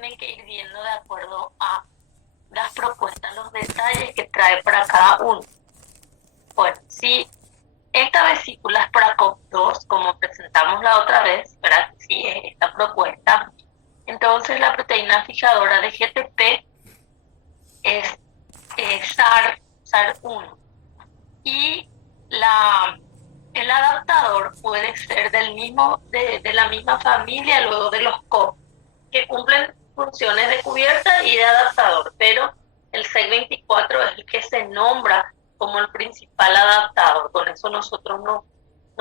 tienen que ir viendo de acuerdo a las propuestas, los detalles que trae para cada uno. Bueno, si esta vesícula es para COP2, como presentamos la otra vez, ¿verdad? Si es esta propuesta, entonces la proteína fijadora de GTP es SAR1 y el adaptador puede ser de la misma familia luego de los COP, que cumplen funciones de cubierta y de adaptador, pero el SEC24 es el que se nombra como el principal adaptador. Con eso nosotros no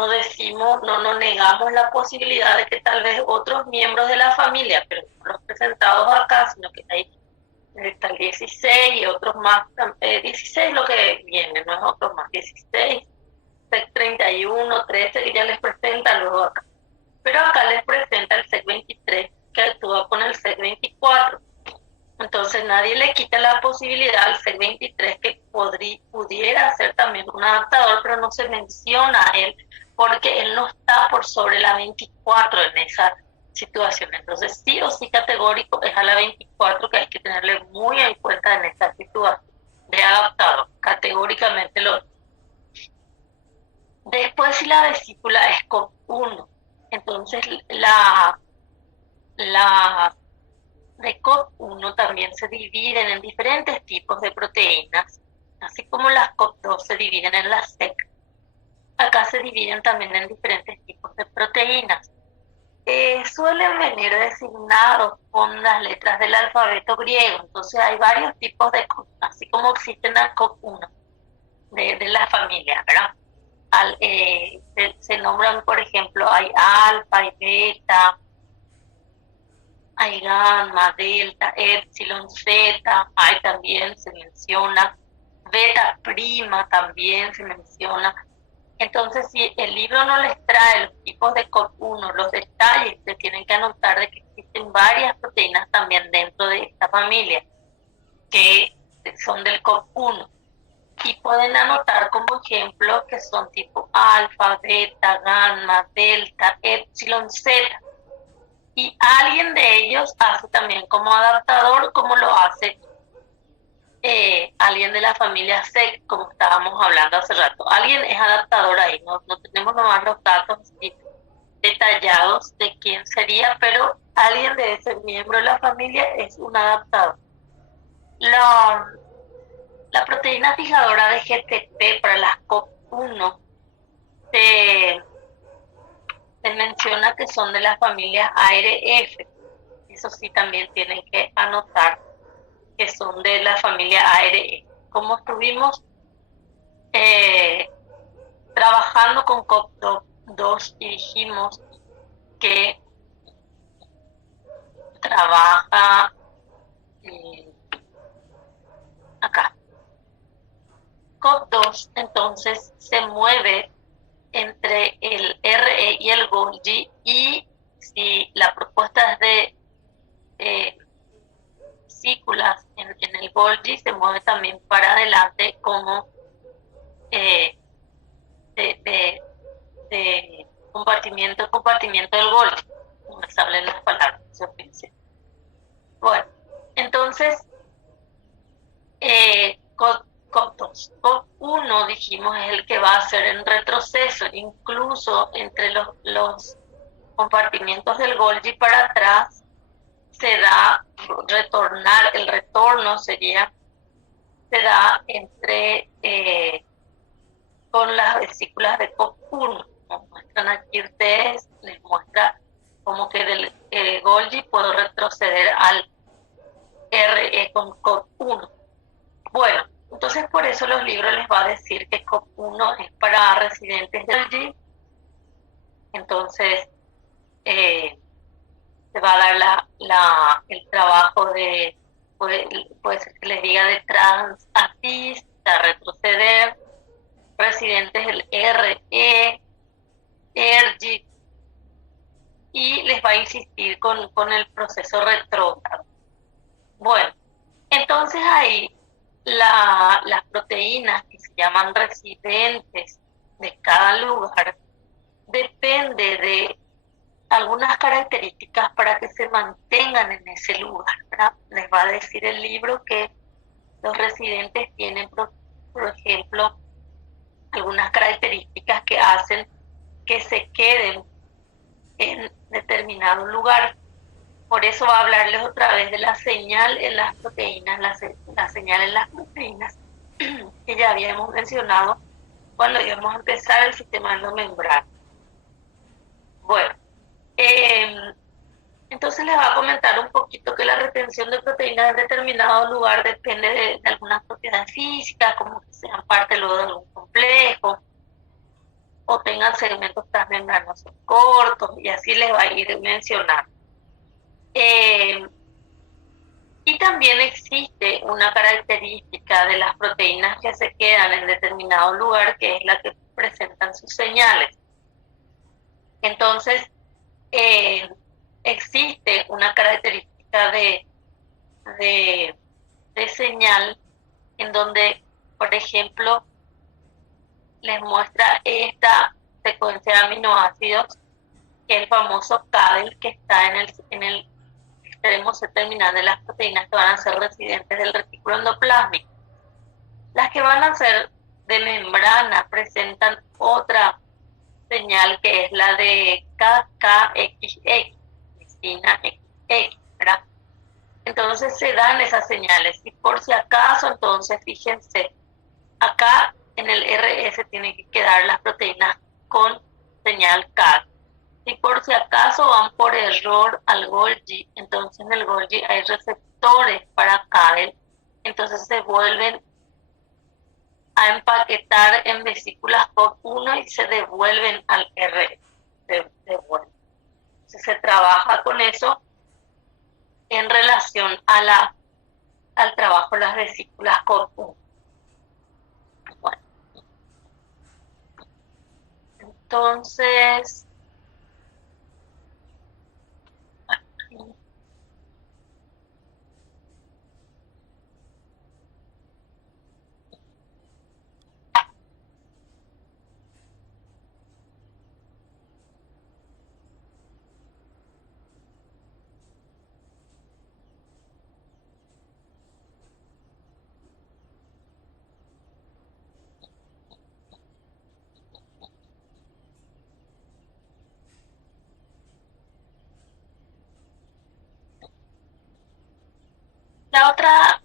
decimos, no nos negamos la posibilidad de que tal vez otros miembros de la familia, pero no los presentados acá, sino que hay está el 16 y otros más, 16 lo que viene, no es otros más, 16, 31, 13 que ya les presenta luego acá. Pero acá les presenta el SEC23 que actúa con el SEC24. Entonces nadie le quita la posibilidad al SEC23 que pudiera ser también un adaptador, pero no se menciona a él porque él no está por sobre la 24 en esa situación. Entonces sí o sí categórico es a la 24 que hay que tenerle muy en cuenta en esta situación de adaptador. Categóricamente lo. Después si la vesícula es COP1, entonces la de COP1 también se dividen en diferentes tipos de proteínas, así como las COP2 se dividen en las SEC. Acá se dividen también en diferentes tipos de proteínas. Suelen venir designados con las letras del alfabeto griego, entonces hay varios tipos de COP, así como existen las COP1 de la familia, ¿verdad? Se nombran, por ejemplo, hay alfa, hay beta, hay gamma, delta, epsilon, zeta, hay también se menciona, beta prima también se menciona. Entonces, si el libro no les trae los tipos de COP1, los detalles, se tienen que anotar de que existen varias proteínas también dentro de esta familia, que son del COP1. Y pueden anotar como ejemplo que son tipo alfa, beta, gamma, delta, epsilon, zeta. Y alguien de ellos hace también como adaptador, como lo hace alguien de la familia SEC, como estábamos hablando hace rato. Alguien es adaptador ahí, no tenemos nomás los datos detallados de quién sería, pero alguien de ese miembro de la familia es un adaptador. La proteína fijadora de GTP para las COP1 se menciona que son de la familia ARF. Eso sí también tienen que anotar que son de la familia ARE. Como estuvimos trabajando con COP2 y dijimos que trabaja acá. COP2 entonces se mueve entre el RE y el Golgi, y si la propuesta es de vesículas en el Golgi, se mueve también para adelante como de compartimiento del Golgi. No me salen las palabras, yo pensé. Bueno, entonces COP1 dijimos es el que va a hacer en retroceso, incluso entre los compartimientos del Golgi para atrás se da retornar, el retorno se da entre con las vesículas de COP1. Como muestran aquí ustedes, les muestra como que del Golgi puedo retroceder al RE con COP1. Bueno, entonces por eso los libros les va a decir que COP1 es para residentes del Golgi. Entonces se va a dar el trabajo de, puede ser que les diga de transatlista, retroceder, residentes del RE, ERGI, y les va a insistir con el proceso retrógrado. Bueno, entonces ahí las proteínas que se llaman residentes de cada lugar depende algunas características para que se mantengan en ese lugar, ¿verdad? Les va a decir el libro que los residentes tienen, por ejemplo, algunas características que hacen que se queden en determinado lugar. Por eso va a hablarles otra vez de la señal en las proteínas, la señal en las proteínas que ya habíamos mencionado cuando íbamos a empezar el sistema endomembrana. Bueno, entonces les va a comentar un poquito que la retención de proteínas en determinado lugar depende de algunas propiedades físicas, como que sean parte luego de algún complejo, o tengan segmentos transmembranosos cortos, y así les va a ir mencionando. Y también existe una característica de las proteínas que se quedan en determinado lugar, que es la que presentan sus señales. Entonces, existe una característica de señal en donde, por ejemplo, les muestra esta secuencia de aminoácidos, que es el famoso CADEL, que está en el extremo C-terminal de las proteínas que van a ser residentes del retículo endoplásmico. Las que van a ser de membrana presentan otra señal, que es la de KKXX, listina XX, ¿verdad? Entonces se dan esas señales, y por si acaso, entonces fíjense, acá en el RS tienen que quedar las proteínas con señal CAD. Y por si acaso van por error al Golgi, entonces en el Golgi hay receptores para CADEL, entonces se vuelven a empaquetar en vesículas COP1 y se devuelven al R. Entonces se trabaja con eso en relación a al trabajo de las vesículas COP1. Bueno, entonces, la otra,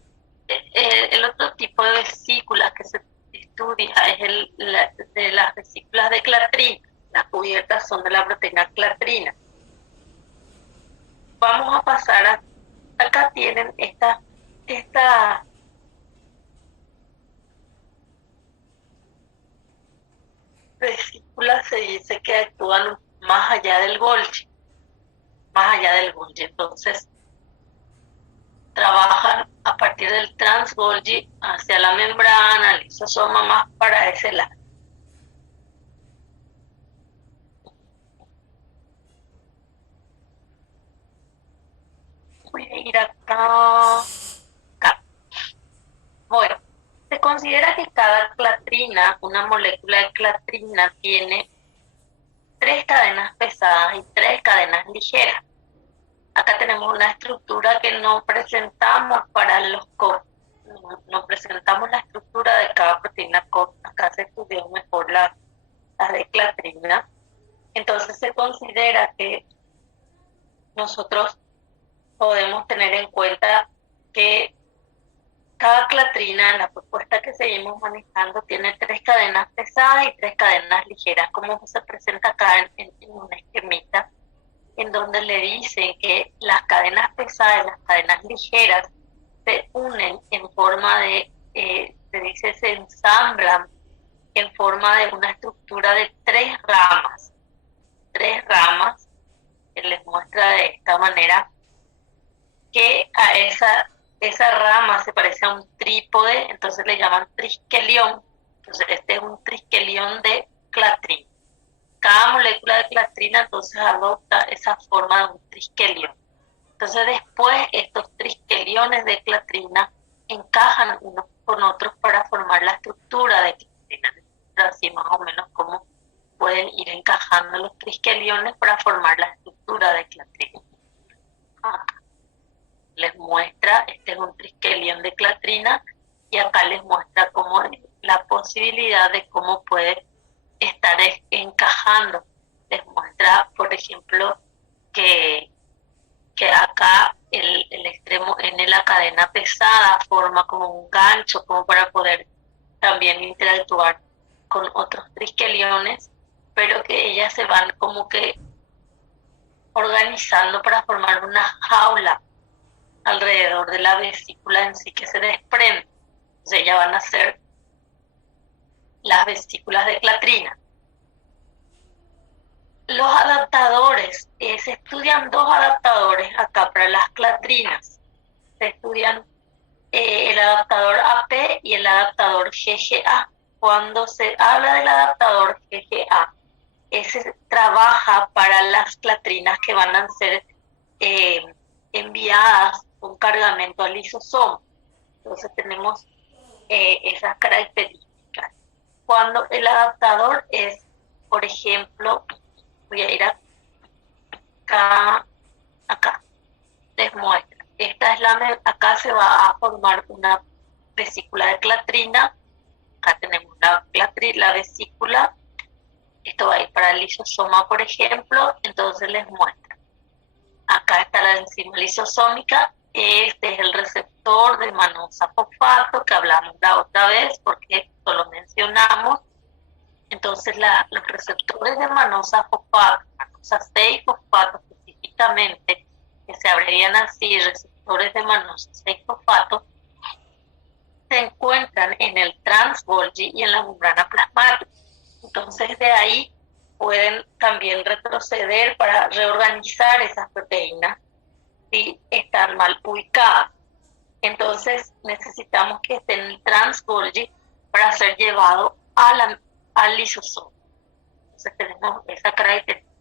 el otro tipo de vesículas que se estudia es de las vesículas de clatrina. Las cubiertas son de la proteína clatrina. Vamos a pasar acá tienen esta vesículas, se dice que actúan más allá del Golgi, entonces trabajan a partir del trans-Golgi hacia la membrana, el lisosoma, más para ese lado. Voy a ir acá. Bueno, se considera que cada clatrina, una molécula de clatrina, tiene 3 cadenas pesadas y 3 cadenas ligeras. Acá tenemos una estructura que no presentamos para los COP. No presentamos la estructura de cada proteína COP. Acá se estudió mejor la de clatrina. Entonces se considera que nosotros podemos tener en cuenta que cada clatrina, en la propuesta que seguimos manejando, tiene 3 cadenas pesadas y 3 cadenas ligeras, como se presenta acá en un esquemita, en donde le dicen que las cadenas pesadas y las cadenas ligeras se unen en forma de, se ensamblan en forma de una estructura de 3 ramas. 3 ramas, que les muestra de esta manera que a esa rama se parece a un trípode, entonces le llaman trisquelión. Entonces este es un trisquelión de clatrina. Cada molécula de clatrina entonces adopta esa forma de un trisquelión. Entonces después estos trisqueliones de clatrina encajan unos con otros para formar la estructura de clatrina. Así más o menos como pueden ir encajando los trisqueliones para formar la estructura estructura de clatrina. Acá les muestra, este es un triskelion de clatrina, y acá les muestra cómo la posibilidad de cómo puede estar encajando. Les muestra, por ejemplo, que acá el extremo N de la cadena pesada forma como un gancho, como para poder también interactuar con otros triskeliones, pero que ellas se van como que organizando para formar una jaula alrededor de la vesícula en sí que se desprende. Entonces ellas van a ser las vesículas de clatrina. Los adaptadores, se estudian dos adaptadores acá para las clatrinas. Se estudian el adaptador AP y el adaptador GGA. Cuando se habla del adaptador GGA, ese trabaja para las clatrinas que van a ser enviadas con cargamento al lisosoma. Entonces tenemos esas características. Cuando el adaptador es, por ejemplo, voy a ir acá, les muestro. Esta es acá se va a formar una vesícula de clatrina. Acá tenemos la vesícula. Esto va a ir para el lisosoma, por ejemplo. Entonces les muestro. Acá está la enzima lisosómica. Este es el receptor de mannose-fosfato que hablamos la otra vez, porque esto lo mencionamos. Entonces los receptores de mannose-fosfato, mannose-6-fosfato específicamente, que se abrevian así, receptores de mannose-6-fosfato, se encuentran en el trans-Golgi y en la membrana plasmática. Entonces de ahí pueden también retroceder para reorganizar esas proteínas si están mal ubicadas. Entonces necesitamos que esté en el trans-Golgi para ser llevado al lisosoma. Entonces tenemos esa característica.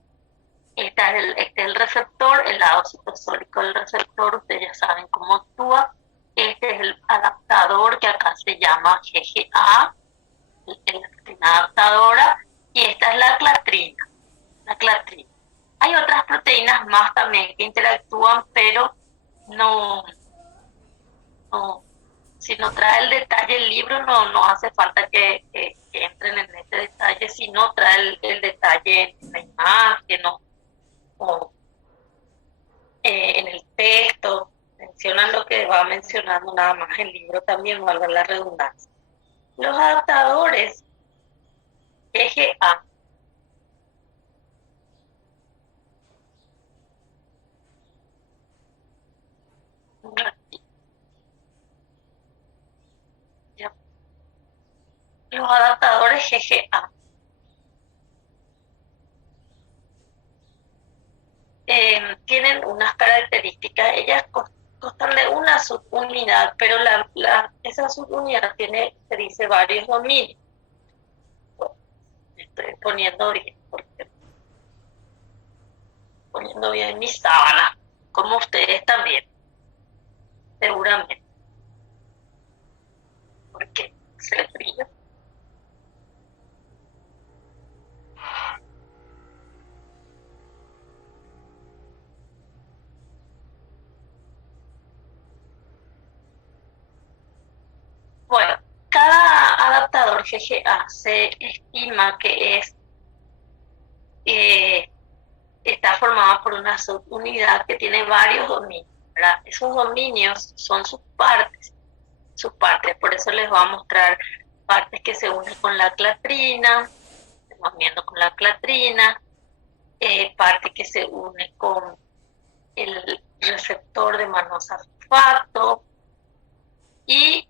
Este es el receptor, el lado citosólico del receptor, ustedes ya saben cómo actúa. Este es el adaptador que acá se llama GGA, la clatrina adaptadora, y esta es la clatrina. Hay otras proteínas más también que interactúan, pero si no trae el detalle el libro, no hace falta que entren en este detalle, si no trae el detalle en la imagen o en el texto, mencionan lo que va mencionando nada más el libro también, valga la redundancia. Los adaptadores GGA los adaptadores GGA tienen unas características. Ellas constan de una subunidad, pero esa subunidad se dice varios dominios. Bueno, me estoy poniendo bien mi sábana, como ustedes también, seguramente, porque hace frío. Bueno, cada adaptador GGA se estima que está formado por una subunidad que tiene varios dominios, ¿verdad? Esos dominios son sus partes, por eso les voy a mostrar partes que se unen con la clatrina, estamos viendo con la clatrina, parte que se une con el receptor de mannose-fosfato, y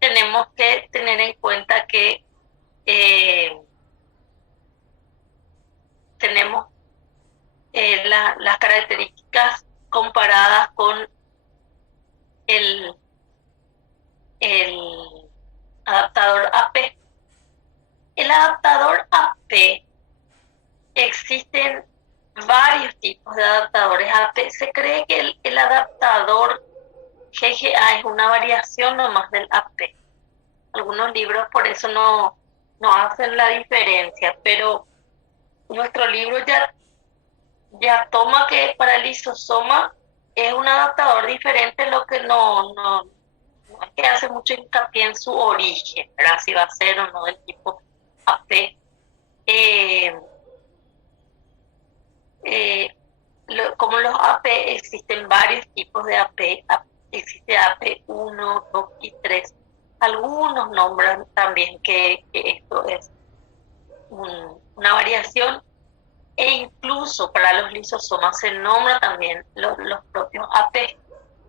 tenemos que tener en cuenta que tenemos las características comparadas con el adaptador AP. El adaptador AP, existen varios tipos de adaptadores AP. Se cree que el adaptador GGA es una variación nomás del AP. Algunos libros por eso no hacen la diferencia, pero nuestro libro ya Ya toma que para el lisosoma es un adaptador diferente, lo que no es que hace mucho hincapié en su origen, ¿verdad? Si va a ser o no del tipo AP. Eh, eh, como los AP, existen varios tipos de AP. Existe AP1, 2 y 3. Algunos nombran también que esto es una variación, e incluso para los lisosomas se nombra también los propios AP.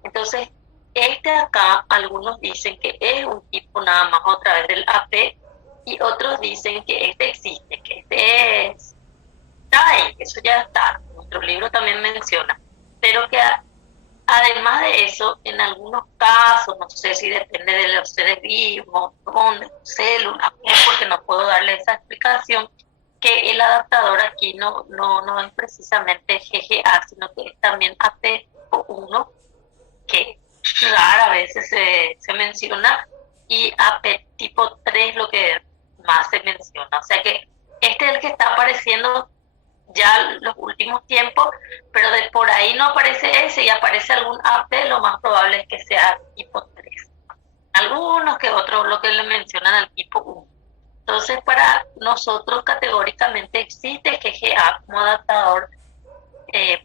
Entonces, este acá, algunos dicen que es un tipo nada más otra vez del AP, y otros dicen que este existe, que este está ahí, que eso ya está. Nuestro libro también menciona, pero que además de eso, en algunos casos, no sé si depende de los seres vivos, dónde, células, porque no puedo darle esa explicación, que el adaptador aquí no es precisamente GGA, sino que es también AP1, que rara vez se menciona, y AP tipo 3 lo que más se menciona. O sea que este es el que está apareciendo ya los últimos tiempos, pero de por ahí no aparece ese y aparece algún AP, lo más probable es que sea tipo 3. Algunos que otros lo que le mencionan al tipo 1. Entonces, para nosotros categóricamente existe GGA como adaptador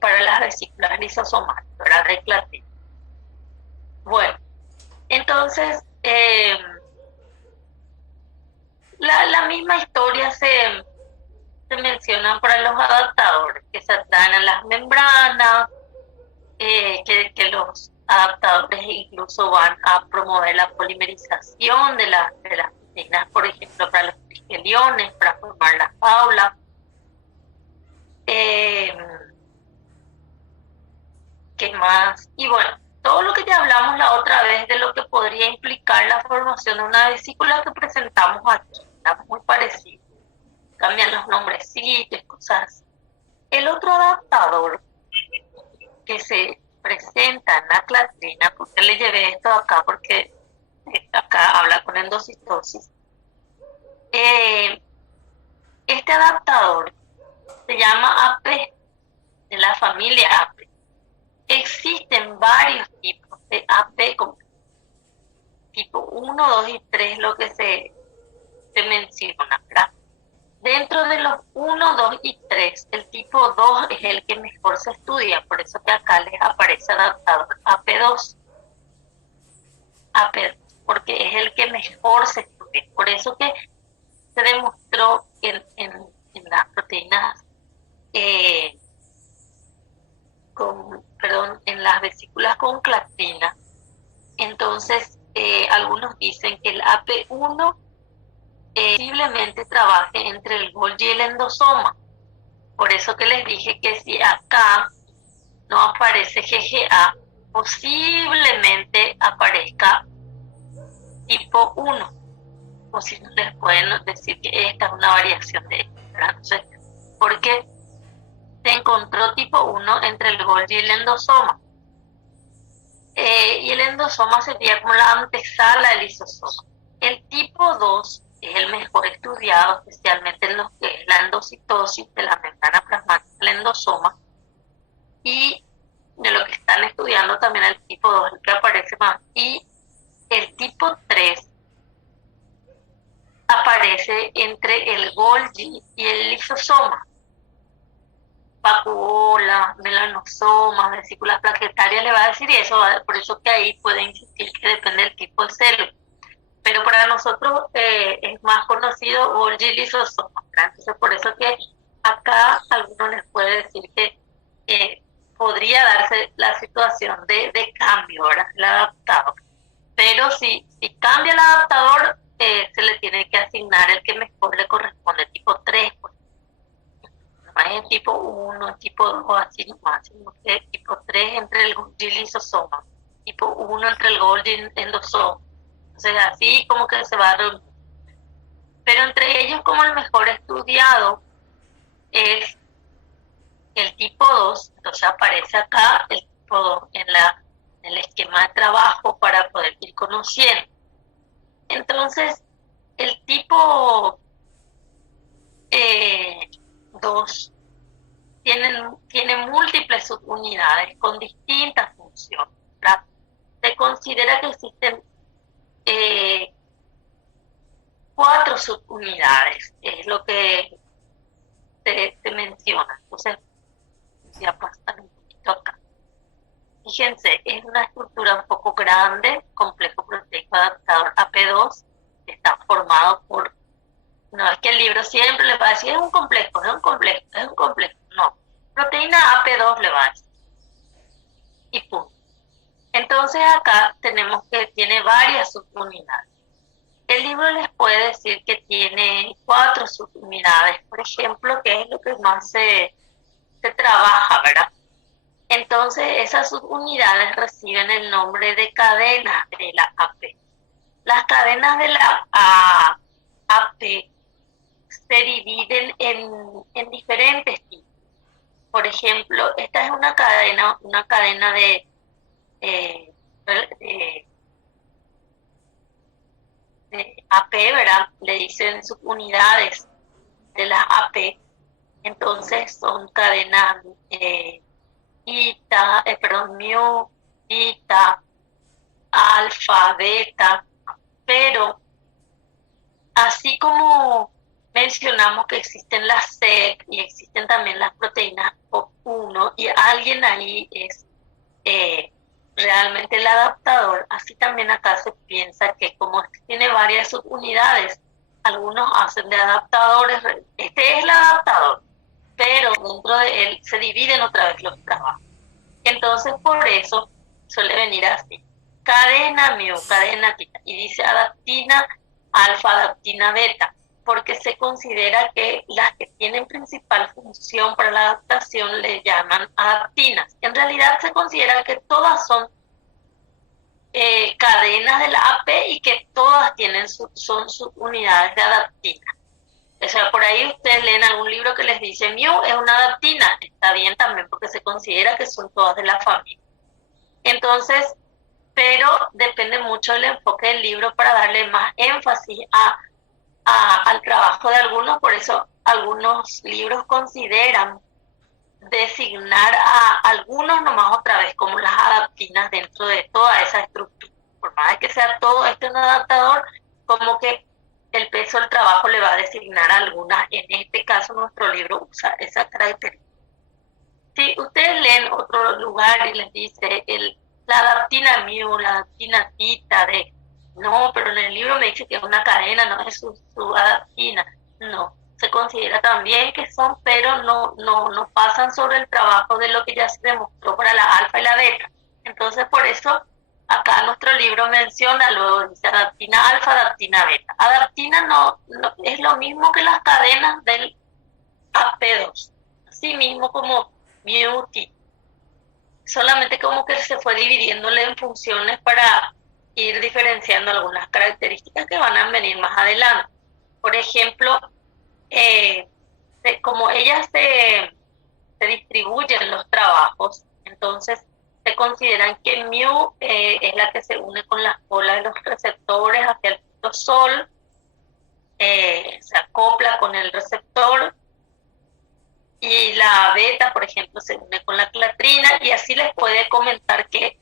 para las vesículas lisosomal, para reclatir. Bueno, entonces, la misma historia se menciona para los adaptadores, que se dan en las membranas, que los adaptadores incluso van a promover la polimerización de las proteínas, por ejemplo, para los trigeliones, para formar la jaula. Eh, ¿Qué más? Y bueno, todo lo que ya hablamos la otra vez de lo que podría implicar la formación de una vesícula que presentamos aquí, está muy parecido. Cambian los nombrecitos, cosas así. El otro adaptador que se presenta en la clatrina, porque le llevé esto acá, porque acá habla con endocitosis. Este adaptador se llama AP, de la familia AP. Existen varios tipos de AP, como tipo 1, 2 y 3, lo que se menciona, ¿verdad? Dentro de los 1, 2 y 3, el tipo 2 es el que mejor se estudia, por eso que acá les aparece adaptador AP2, AP2, porque es el que mejor se estudia. Por eso que se demostró en las proteínas, en las vesículas con clatrina. Entonces, algunos dicen que el AP1 posiblemente trabaje entre el Golgi y el endosoma. Por eso que les dije que si acá no aparece GGA, posiblemente aparezca tipo 1. O si no, les pueden decir que esta es una variación de esto. Entonces, porque se encontró tipo 1 entre el Golgi y el endosoma. Y el endosoma sería como la antesala del lisosoma. El tipo 2 es el mejor estudiado, especialmente en lo que es la endocitosis de la membrana plasmática del endosoma, y de lo que están estudiando también el tipo 2, el que aparece más. Y el tipo 3 aparece entre el Golgi y el lisosoma. Vacuolas, melanosomas, vesículas plaquetarias, le va a decir, y eso por eso que ahí puede insistir que depende del tipo de célula. Pero para nosotros es más conocido Golgi lisosoma. Entonces, por eso que acá algunos les puede decir que podría darse la situación de cambio, ¿verdad? El adaptador. Pero si cambia el adaptador, se le tiene que asignar el que mejor le corresponde, tipo 3, pues. No es tipo 1, tipo 2, así nomás, sino que tipo 3 entre el Golgi lisosoma, tipo 1 entre el Golgi endosoma. Entonces, así como que se va a reunir. Pero entre ellos, como el mejor estudiado es el tipo 2, entonces aparece acá el tipo 2 en el esquema de trabajo para poder ir conociendo. Entonces, el tipo 2 tiene con distintas funciones, ¿verdad? Se considera que existen 4 subunidades, es lo que se menciona. Entonces, voy a pasar un poquito acá. Fíjense, es una estructura un poco grande, complejo proteico adaptador AP2, que está formado por, no es que el libro siempre le va a decir, es un complejo, es un complejo, es un complejo, no, proteína AP2 le va a decir, y punto. Entonces acá tenemos que tiene varias subunidades. El libro les puede decir que tiene 4 subunidades, por ejemplo, que es lo que más se trabaja, ¿verdad? Entonces esas subunidades reciben el nombre de cadenas de la AP. Las cadenas de la AP se dividen en diferentes tipos. Por ejemplo, esta es una cadena de AP, ¿verdad? Le dicen subunidades de las AP. Entonces son cadenas mu, eta, alfa, beta, pero así como mencionamos que existen las SEC y existen también las proteínas POP1 y alguien ahí es realmente el adaptador, así también acá se piensa que como tiene varias subunidades, algunos hacen de adaptadores, este es el adaptador, pero dentro de él se dividen otra vez los trabajos. Entonces por eso suele venir así, cadena mu, cadena tita, y dice adaptina alfa, adaptina beta, porque se considera que las que tienen principal función para la adaptación le llaman adaptinas. En realidad se considera que todas son cadenas de la AP y que todas son subunidades de adaptina. O sea, por ahí ustedes leen algún libro que les dice mu es una adaptina, está bien también porque se considera que son todas de la familia. Entonces, pero depende mucho del enfoque del libro para darle más énfasis al trabajo de algunos, por eso algunos libros consideran designar a algunos nomás otra vez como las adaptinas dentro de toda esa estructura. Por más de que sea todo esto un adaptador, como que el peso del trabajo le va a designar a algunas. En este caso nuestro libro usa esa característica. Si ustedes leen otro lugar y les dice la adaptina mu, la adaptina tita, no, pero en el libro me dice que es una cadena, no es su adaptina. No, se considera también que son, pero no pasan sobre el trabajo de lo que ya se demostró para la alfa y la beta. Entonces, por eso, acá nuestro libro menciona, luego dice adaptina alfa, adaptina beta. Adaptina no es lo mismo que las cadenas del AP2, así mismo como mu, t. Solamente como que se fue dividiéndole en funciones para ir diferenciando algunas características que van a venir más adelante. Por ejemplo, como ellas se distribuyen los trabajos, entonces se consideran que mu es la que se une con las colas de los receptores hacia el citosol, se acopla con el receptor, y la beta, por ejemplo, se une con la clatrina, y así les puede comentar qué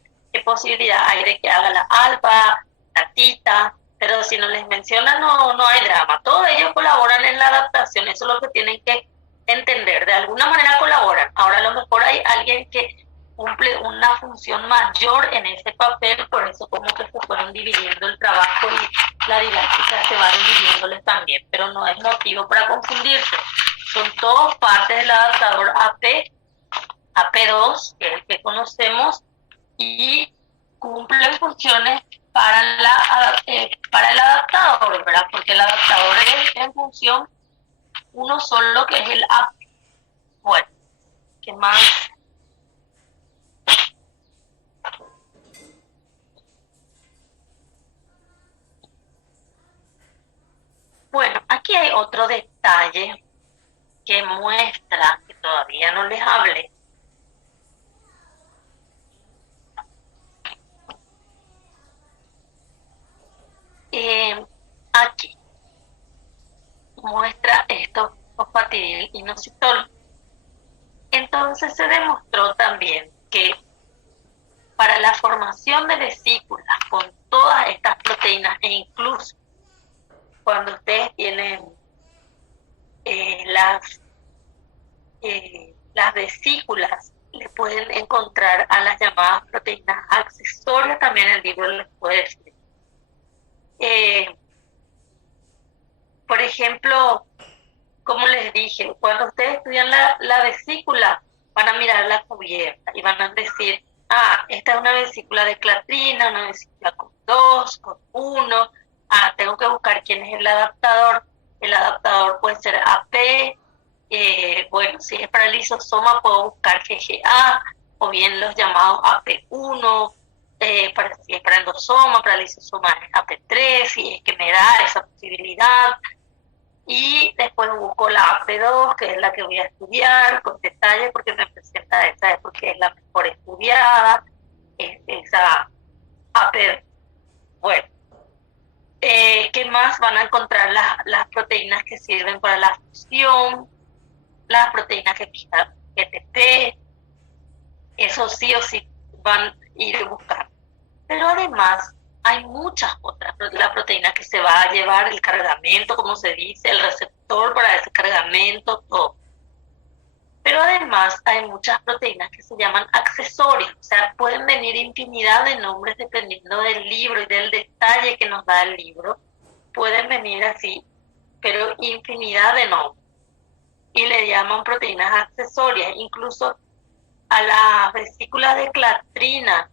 posibilidad hay de que haga la alfa, la tita, pero si no les menciona no hay drama. Todos ellos colaboran en la adaptación, eso es lo que tienen que entender. De alguna manera colaboran. Ahora a lo mejor hay alguien que cumple una función mayor en ese papel, por eso como que se fueron dividiendo el trabajo y la didáctica se va dividiéndoles también, pero no es motivo para confundirse. Son todos partes del adaptador AP2, que es el que conocemos, y cumplen funciones para el adaptador, ¿verdad? Porque el adaptador es en función uno solo, que es el AP. Bueno, ¿qué más? Bueno, aquí hay otro detalle que muestra que todavía no les hablé. Aquí muestra esto fosfatidil inositol. Entonces se demostró también que la formación de vesículas con todas estas proteínas, e incluso cuando ustedes tienen las vesículas, le pueden encontrar a las llamadas proteínas accesorias, también el libro les puede decir. Por ejemplo, como les dije, cuando ustedes estudian la vesícula, van a mirar la cubierta y van a decir, esta es una vesícula de clatrina, una vesícula con 2, con 1, tengo que buscar quién es el adaptador. El adaptador puede ser AP, bueno, si es para el lisosoma puedo buscar GGA, o bien los llamados AP1, si es para endosoma, para el lisosoma es AP3, si es que me da esa posibilidad. Y después busco la AP2, que es la que voy a estudiar con detalle, porque me presenta esa, porque es la mejor estudiada, esa AP. Bueno, ¿qué más? Van a encontrar las proteínas que sirven para la fusión, las proteínas que fijan GTP, eso sí o sí van a ir buscando. Pero además hay muchas otras, la proteína que se va a llevar, el cargamento, como se dice, el receptor para ese cargamento, todo. Pero además hay muchas proteínas que se llaman accesorias, o sea, pueden venir infinidad de nombres dependiendo del libro y del detalle que nos da el libro. Pueden venir así, pero infinidad de nombres. Y le llaman proteínas accesorias, incluso a las vesículas de clatrina,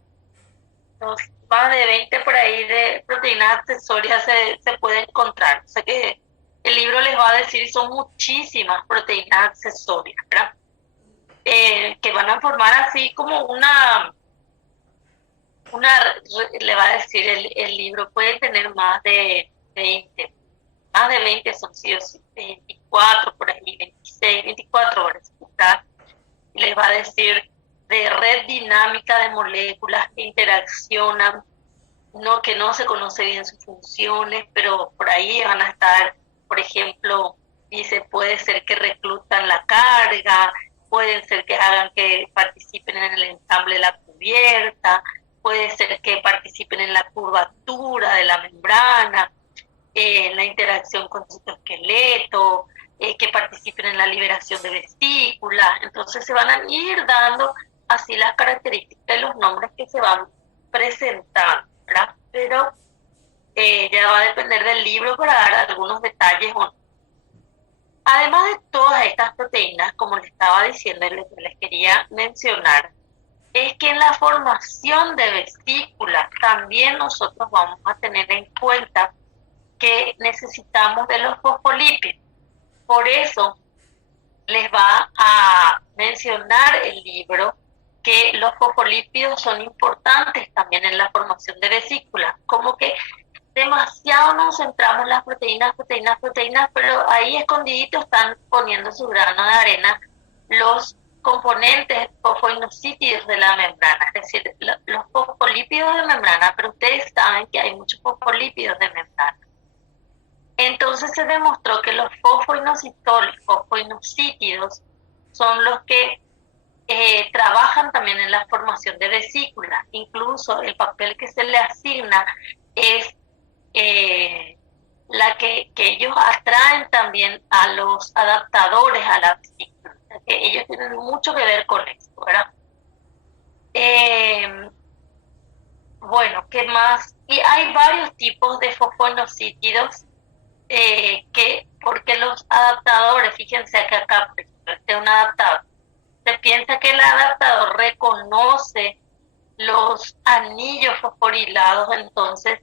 más de 20 por ahí de proteínas accesorias se puede encontrar. O sea que el libro les va a decir, son muchísimas proteínas accesorias, ¿verdad? Que van a formar así como le va a decir el libro, puede tener más de 20. Más de 20 son sí o sí, 24 por ahí, 26, 24 horas. Y les va a decir de red dinámica de moléculas que interaccionan, que no se conoce bien sus funciones, pero por ahí van a estar, por ejemplo, dice, puede ser que reclutan la carga, pueden ser que hagan que participen en el ensamble de la cubierta, puede ser que participen en la curvatura de la membrana, en la interacción con el citoesqueleto, que participen en la liberación de vesículas. Entonces se van a ir dando así las características de los nombres que se van presentando, ¿verdad? Pero ya va a depender del libro para dar algunos detalles o no. Además de todas estas proteínas, como les estaba diciendo y les quería mencionar, es que en la formación de vesículas también nosotros vamos a tener en cuenta que necesitamos de los fosfolípidos. Por eso les va a mencionar el libro que los fosfolípidos son importantes también en la formación de vesículas. Como que demasiado nos centramos en las proteínas, pero ahí escondiditos están poniendo su grano de arena los componentes fosfoinosítidos de la membrana, es decir, los fosfolípidos de membrana, pero ustedes saben que hay muchos fosfolípidos de membrana. Entonces se demostró que los fosfoinosítidos son los que trabajan también en la formación de vesículas. Incluso el papel que se le asigna es la que ellos atraen también a los adaptadores a la vesícula. O sea, que ellos tienen mucho que ver con esto, ¿verdad? Bueno, ¿qué más? Y hay varios tipos de fosfoinosítidos porque los adaptadores, fíjense que acá este es un adaptador, se piensa que el adaptador reconoce los anillos fosforilados entonces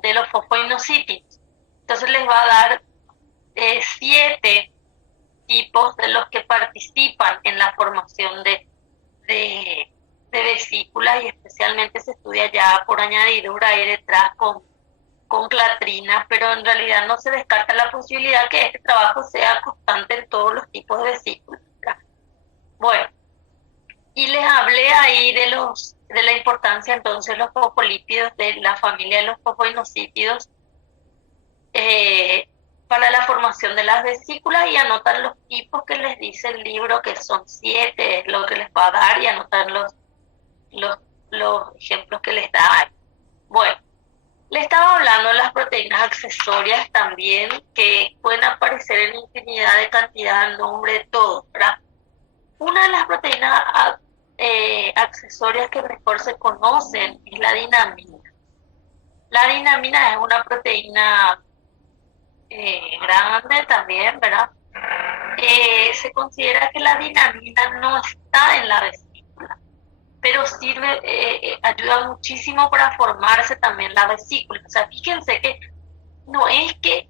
de los fosfoinosítidos. Entonces les va a dar 7 tipos de los que participan en la formación de vesículas, y especialmente se estudia ya por añadidura ahí detrás con clatrina, pero en realidad no se descarta la posibilidad que este trabajo sea constante en todos los tipos de vesículas. Bueno, y les hablé ahí de la importancia entonces de los fosfolípidos de la familia de los fosfoinosítidos para la formación de las vesículas, y anotan los tipos que les dice el libro, que son 7, es lo que les va a dar, y anotan los los ejemplos que les da ahí. Bueno, le estaba hablando de las proteínas accesorias también, que pueden aparecer en infinidad de cantidad, nombre de todo, ¿verdad? Una de las proteínas accesorias que mejor se conocen es la dinamina. La dinamina es una proteína grande también, ¿verdad? Se considera que la dinamina no está en la vesícula, pero sirve, ayuda muchísimo para formarse también la vesícula. O sea, fíjense que no es que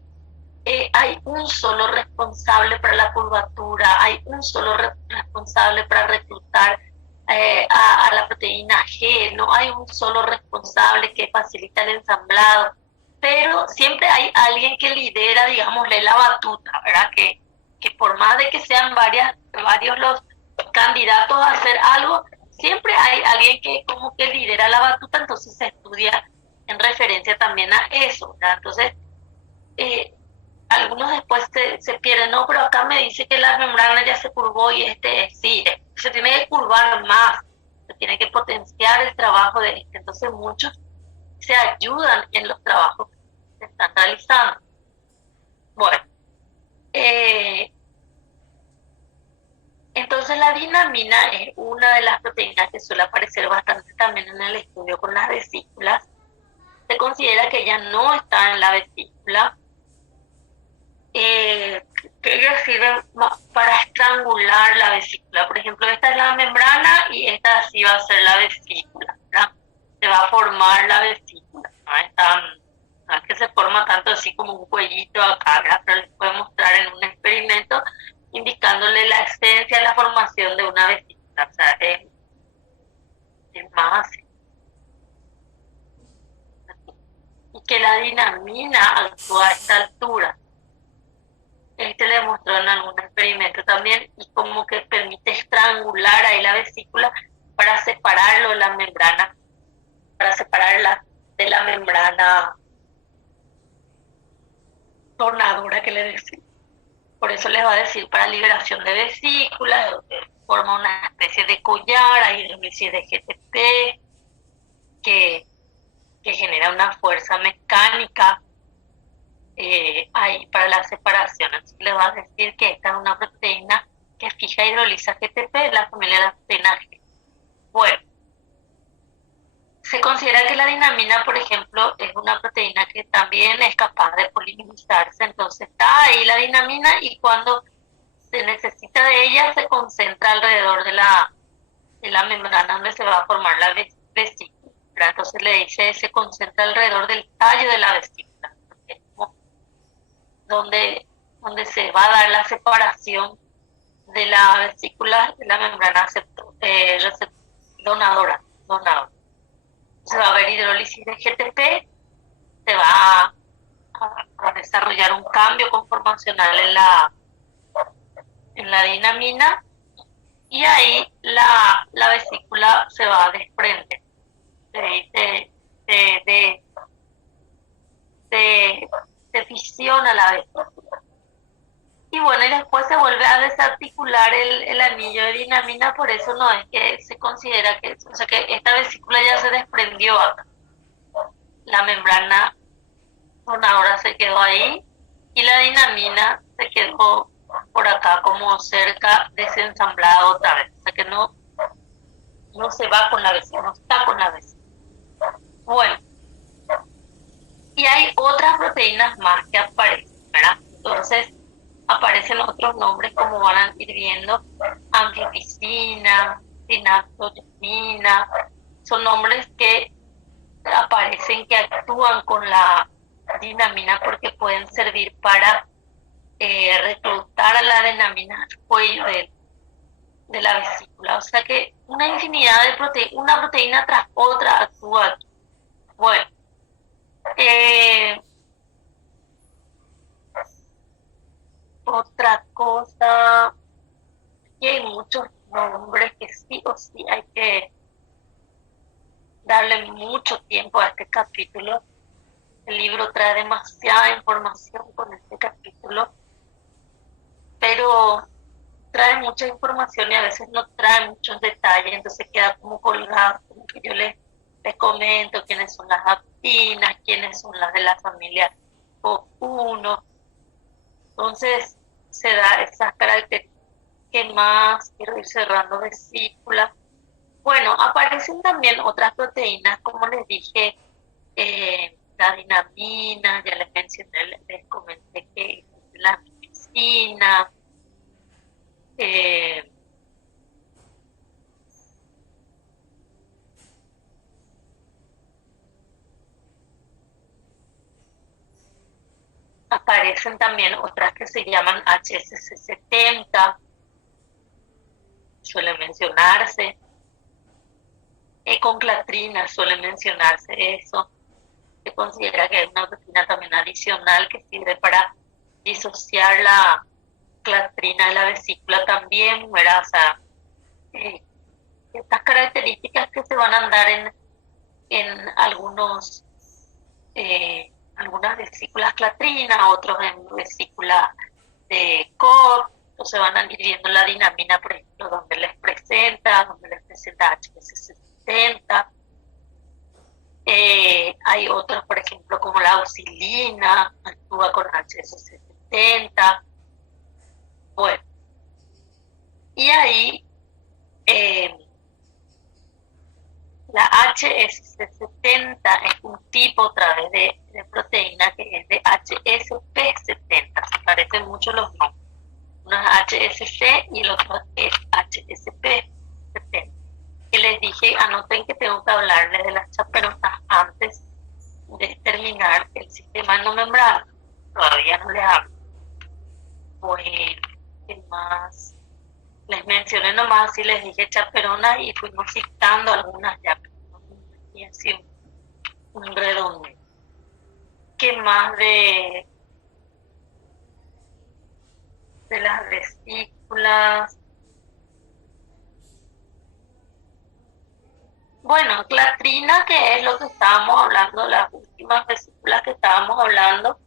hay un solo responsable para la curvatura, hay un solo responsable para reclutar a la proteína G, no hay un solo responsable que facilita el ensamblado, pero siempre hay alguien que lidera, digámosle, la batuta, ¿verdad? Que por más de que sean varios los candidatos a hacer algo, siempre hay alguien que como que lidera la batuta, entonces se estudia en referencia también a eso, ¿verdad? Entonces, algunos después se pierden, no, pero acá me dice que la membrana ya se curvó y sí, se tiene que curvar más, se tiene que potenciar el trabajo de entonces muchos se ayudan en los trabajos que se están realizando. Bueno, entonces la dinamina es una de las proteínas que suele aparecer bastante también en el estudio con las vesículas. Se considera que ella no está en la vesícula, que ellas sirven para estrangular la vesícula. Por ejemplo, esta es la membrana y esta sí va a ser la vesícula, ¿verdad? Se va a formar la vesícula. No es que se forma tanto así como un cuellito acá, ¿verdad? Pero les puedo mostrar en un experimento indicándole la existencia de la formación de una vesícula. O sea, es más así. Y que la dinamina actúa a esta altura. Le mostró en algún experimento también, y como que permite estrangular ahí la vesícula para separarlo de la membrana, para separarla de la membrana donadora que le decimos. Por eso les va a decir para liberación de vesícula, forma una especie de collar, hay una especie de GTP que genera una fuerza mecánica ahí para la separación. Entonces le va a decir que esta es una proteína que fija hidroliza GTP, la familia de la proteína G. Bueno, se considera que la dinamina, por ejemplo, es una proteína que también es capaz de polimerizarse, entonces está ahí la dinamina y cuando se necesita de ella se concentra alrededor de la membrana donde se va a formar la vesícula. Entonces le dice, se concentra alrededor del tallo de la vesícula, donde se va a dar la separación de la vesícula de la membrana donadora. Se va a ver hidrólisis de GTP, se va a desarrollar un cambio conformacional en la dinamina y ahí la vesícula se va a desprender. Se fisiona la vesícula. Y bueno, y después se vuelve a desarticular el anillo de dinamina, por eso no es que se considera que, o sea, que esta vesícula ya se desprendió acá. La membrana donadora se quedó ahí y la dinamina se quedó por acá como cerca desensamblada otra vez. O sea que no se va con la vesícula, no está con la vesícula. Bueno, y hay otras proteínas más que aparecen, ¿verdad? Entonces aparecen otros nombres como van a ir viendo, amfipicina, sinatoyamina, son nombres que aparecen que actúan con la dinamina porque pueden servir para reclutar a la dinamina al cuello de la vesícula. O sea que una infinidad de proteínas, una proteína tras otra actúa aquí. Bueno, otra cosa, y hay muchos nombres que sí o sí hay que darle mucho tiempo a este capítulo. El libro trae demasiada información con este capítulo, pero trae mucha información y a veces no trae muchos detalles, entonces queda como colgado, como que yo les comento quiénes son las actinas, quiénes son las de la familia COP1. Entonces se da esas características. ¿Qué más? Quiero ir cerrando vesícula. Bueno, aparecen también otras proteínas, como les dije, la dinamina, ya les mencioné, les comenté que la medicina, aparecen también otras que se llaman HSC70, suele mencionarse, conclatrina, suele mencionarse eso. Se considera que es una proteína también adicional que sirve para disociar la clatrina de la vesícula también, ¿verdad? O sea, estas características que se van a dar en algunas vesículas clatrinas, otros en vesículas de COP, entonces van a ir viendo la dinamina, por ejemplo, donde les presenta HSC70. Hay otros, por ejemplo, como la auxilina, actúa con HSC70. Bueno, y ahí la HSC70 es un tipo otra vez de proteína que es de HSP70. Se parecen mucho los nombres. Uno es HSC y el otro es HSP70. Que les dije, anoten que tengo que hablarles de las chaperonas antes de terminar el sistema endomembrano. Todavía no les hablo. Bueno, ¿qué más? Les mencioné nomás y les dije chaperonas y fuimos citando algunas ya. Y así un redondo. ¿Qué más de las vesículas? Bueno, clatrina, que es lo que estábamos hablando, las últimas vesículas que estábamos hablando,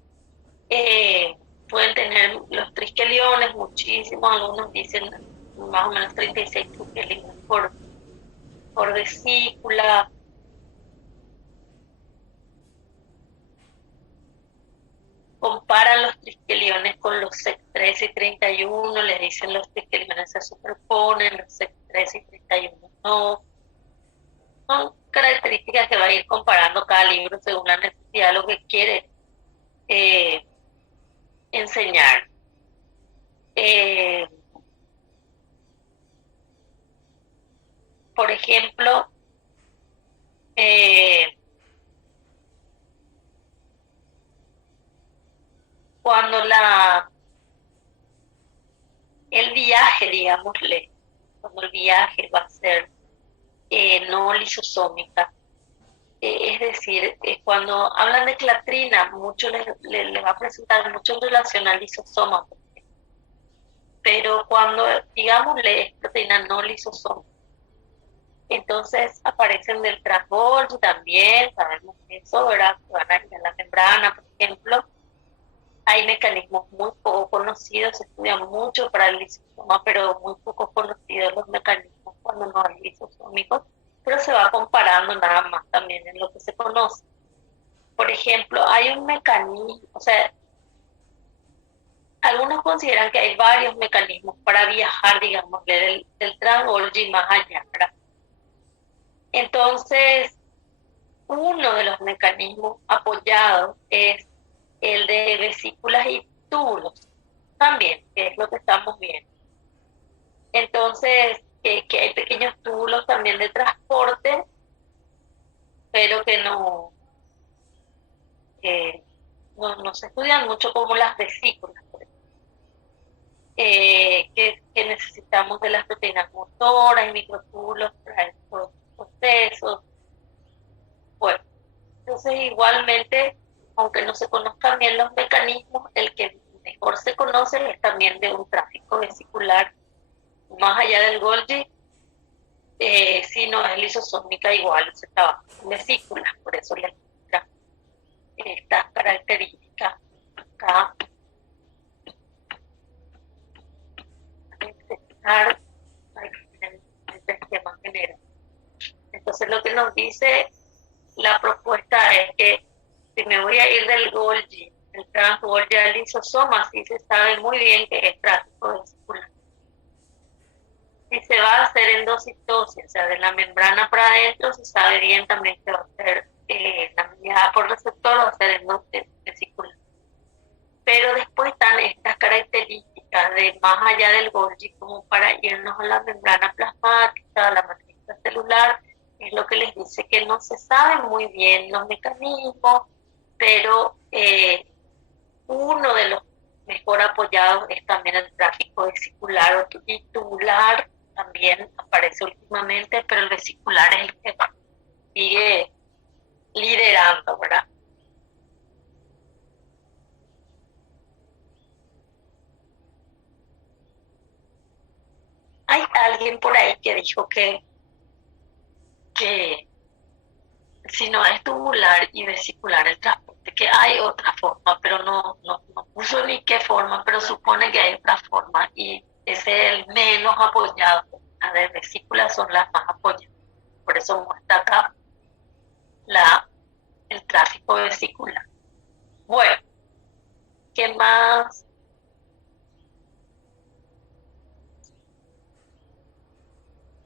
pueden tener los triskeliones, muchísimos, algunos dicen más o menos 36 triskeliones por vesícula. Comparan los triskeliones con los SEC13 y 31, les dicen los triskeliones se superponen, los SEC13 y 31 no. Son características que va a ir comparando cada libro según la necesidad, lo que quiere enseñar. Por ejemplo, cuando el viaje, digámosle, cuando el viaje va a ser no lisosómica, es decir, cuando hablan de clatrina, mucho les va a presentar mucho en relación al lisosoma, pero cuando, digámosle, es proteína no lisosómica, entonces aparecen del transbordo también, sabemos eso, ¿verdad? Van a ir a la membrana, por ejemplo. Hay mecanismos muy poco conocidos, se estudian mucho para el lisosoma, pero muy poco conocidos los mecanismos cuando no hay lisosómicos, pero se va comparando nada más también en lo que se conoce. Por ejemplo, hay un mecanismo, o sea, algunos consideran que hay varios mecanismos para viajar, digamos, del trans-Golgi más allá, ¿verdad? Entonces, uno de los mecanismos apoyados es el de vesículas y túbulos, también, que es lo que estamos viendo. Entonces, que hay pequeños túbulos también de transporte, pero que no se estudian mucho como las vesículas, que necesitamos de las proteínas motoras y microtúbulos para estos procesos. Bueno, entonces igualmente, aunque no se conozcan bien los mecanismos, el que mejor se conoce es también de un tráfico vesicular más allá del Golgi. Si no es lisosómica, igual se trabaja en vesículas, por eso les muestra estas características acá. El sistema general. Entonces lo que nos dice la propuesta es que si me voy a ir del Golgi, el Trans-Golgi al lisosoma, sí se sabe muy bien que es tráfico vesicular. Si se va a hacer endocitosis, o sea, de la membrana para adentro, se sabe bien también que va a ser la mirada por receptor, va a ser endovesicular. Pero después están estas características de más allá del Golgi, como para irnos a la membrana plasmática, a la matriz celular, es lo que les dice que no se saben muy bien los mecanismos, pero uno de los mejor apoyados es también el tráfico vesicular y tubular, también aparece últimamente, pero el vesicular es el que sigue liderando, ¿verdad? Hay alguien por ahí que dijo que si no es tubular y vesicular el transporte, que hay otra forma, pero no puso ni qué forma, pero supone que hay otra forma y ese es el menos apoyado. Las de vesícula son las más apoyadas. Por eso muestra acá el tráfico vesicular. Bueno, ¿qué más?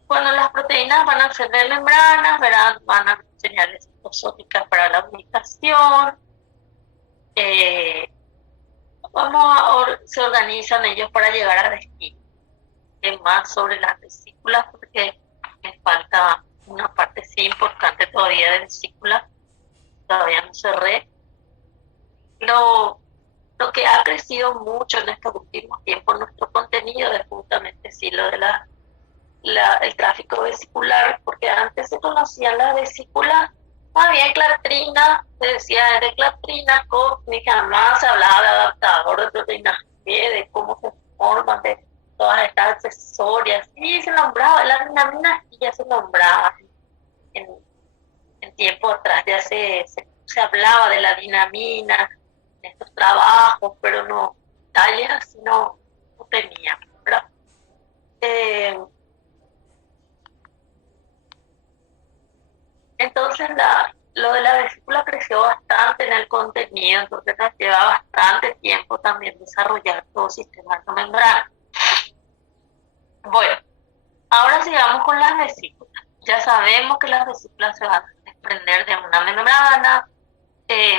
Bueno, las proteínas van a ser de membranas, ¿verdad? Van a ser señales citosólicas para la ubicación. Se organizan ellos para llegar a destino. Más sobre las vesículas, porque me falta una parte sí importante todavía de vesículas, todavía no cerré. Lo que ha crecido mucho en estos últimos tiempos nuestro contenido es justamente sí lo de el tráfico vesicular, porque antes se conocían las vesículas, más bien clatrina, se decía de clatrina, cósmica, jamás se hablaba de adaptador de proteínas G, de cómo se forman, de todas estas accesorias, sí se nombraba, la dinamina sí ya se nombraba en, en tiempo atrás, ya se hablaba de la dinamina en estos trabajos, pero no, detalles así no tenía, ¿verdad? Eh, Entonces lo de la vesícula creció bastante en el contenido, entonces nos lleva bastante tiempo también desarrollar todo sistema de membrana. Bueno, ahora sigamos con las vesículas. Ya sabemos que las vesículas se van a desprender de una membrana,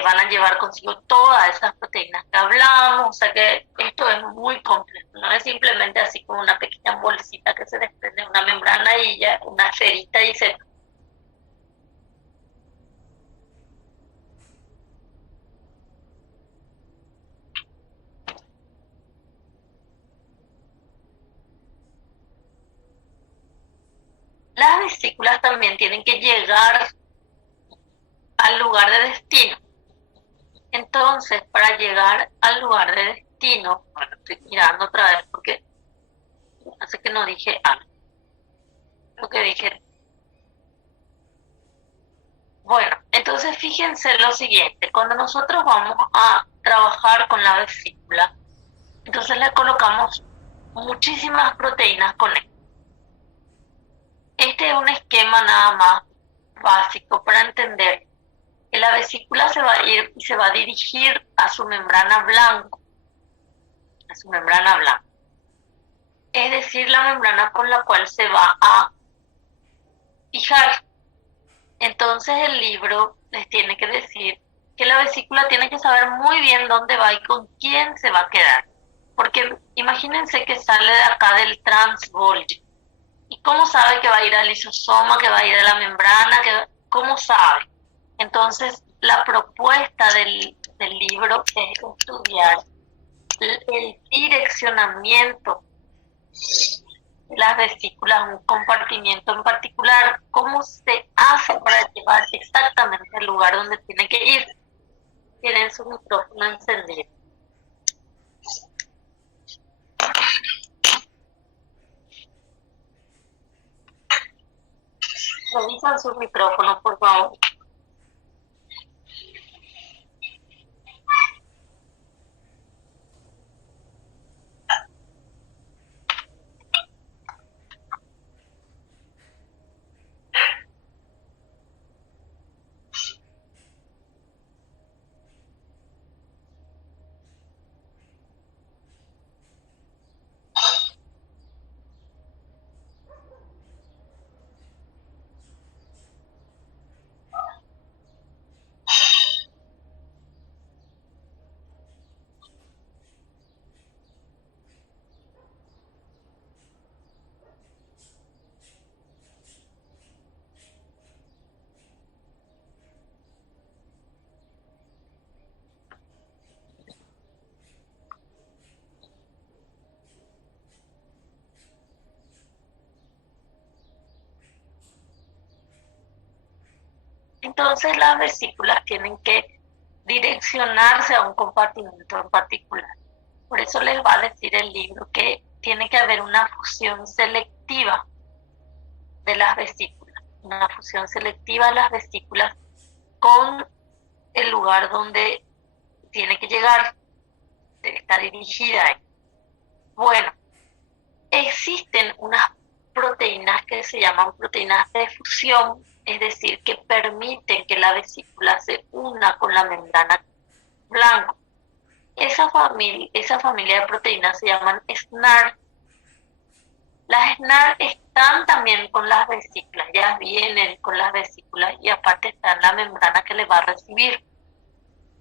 van a llevar consigo todas esas proteínas que hablamos, o sea que esto es muy complejo, no es simplemente así como una pequeña bolsita que se desprende de una membrana y ya una esferita y se... Las vesículas también tienen que llegar al lugar de destino. Entonces, para llegar al lugar de destino, bueno, estoy mirando otra vez porque hace que no dije algo. Lo que dije. Bueno, entonces fíjense lo siguiente, cuando nosotros vamos a trabajar con la vesícula, entonces le colocamos muchísimas proteínas con él. Este es un esquema nada más básico para entender que la vesícula se va a ir y se va a dirigir a su membrana blanca, a su membrana blanca. Es decir, la membrana con la cual se va a fijar. Entonces el libro les tiene que decir que la vesícula tiene que saber muy bien dónde va y con quién se va a quedar. Porque imagínense que sale de acá del trans-Golgi. ¿Y cómo sabe que va a ir al lisosoma, que va a ir a la membrana? ¿Cómo sabe? Entonces, la propuesta del libro es estudiar el direccionamiento de las vesículas, un compartimiento en particular, cómo se hace para llevar exactamente al lugar donde tiene que ir. Tienen su micrófono encendido. Revisan sus micrófonos, por favor. Entonces las vesículas tienen que direccionarse a un compartimento en particular. Por eso les va a decir el libro que tiene que haber una fusión selectiva de las vesículas, una fusión selectiva de las vesículas con el lugar donde tiene que llegar, está dirigida ahí. Bueno, existen unas proteínas que se llaman proteínas de fusión, es decir, que permiten que la vesícula se una con la membrana blanca. Esa familia de proteínas se llaman SNAR. Las SNAR están también con las vesículas, ya vienen con las vesículas y aparte está en la membrana que le va a recibir.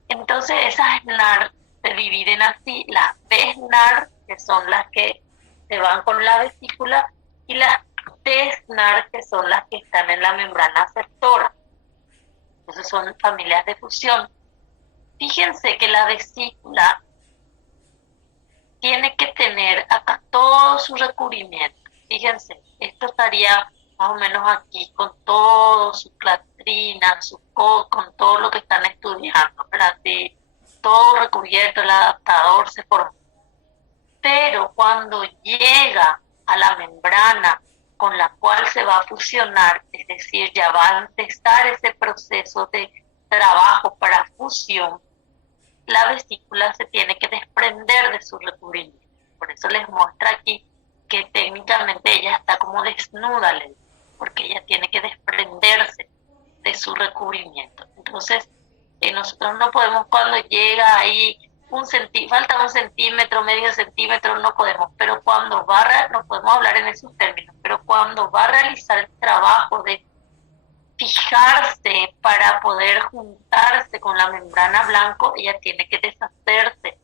Entonces esas SNAR se dividen así, las B-SNAR, que son las que se van con la vesícula, y las T-SNAR, que son las que están en la membrana aceptora. Entonces son familias de fusión. Fíjense que la vesícula tiene que tener acá todo su recubrimiento. Fíjense, esto estaría más o menos aquí con todo su clatrina, con todo lo que están estudiando, ¿verdad? Sí, todo recubierto, el adaptador se forma. Pero cuando llega a la membrana con la cual se va a fusionar, es decir, ya va a empezar ese proceso de trabajo para fusión, la vesícula se tiene que desprender de su recubrimiento. Por eso les muestra aquí que técnicamente ella está como desnuda, porque ella tiene que desprenderse de su recubrimiento. Entonces, nosotros no podemos, cuando llega ahí falta un centímetro, medio centímetro, no podemos, pero cuando no podemos hablar en esos términos, pero cuando va a realizar el trabajo de fijarse para poder juntarse con la membrana blanco, ella tiene que deshacerse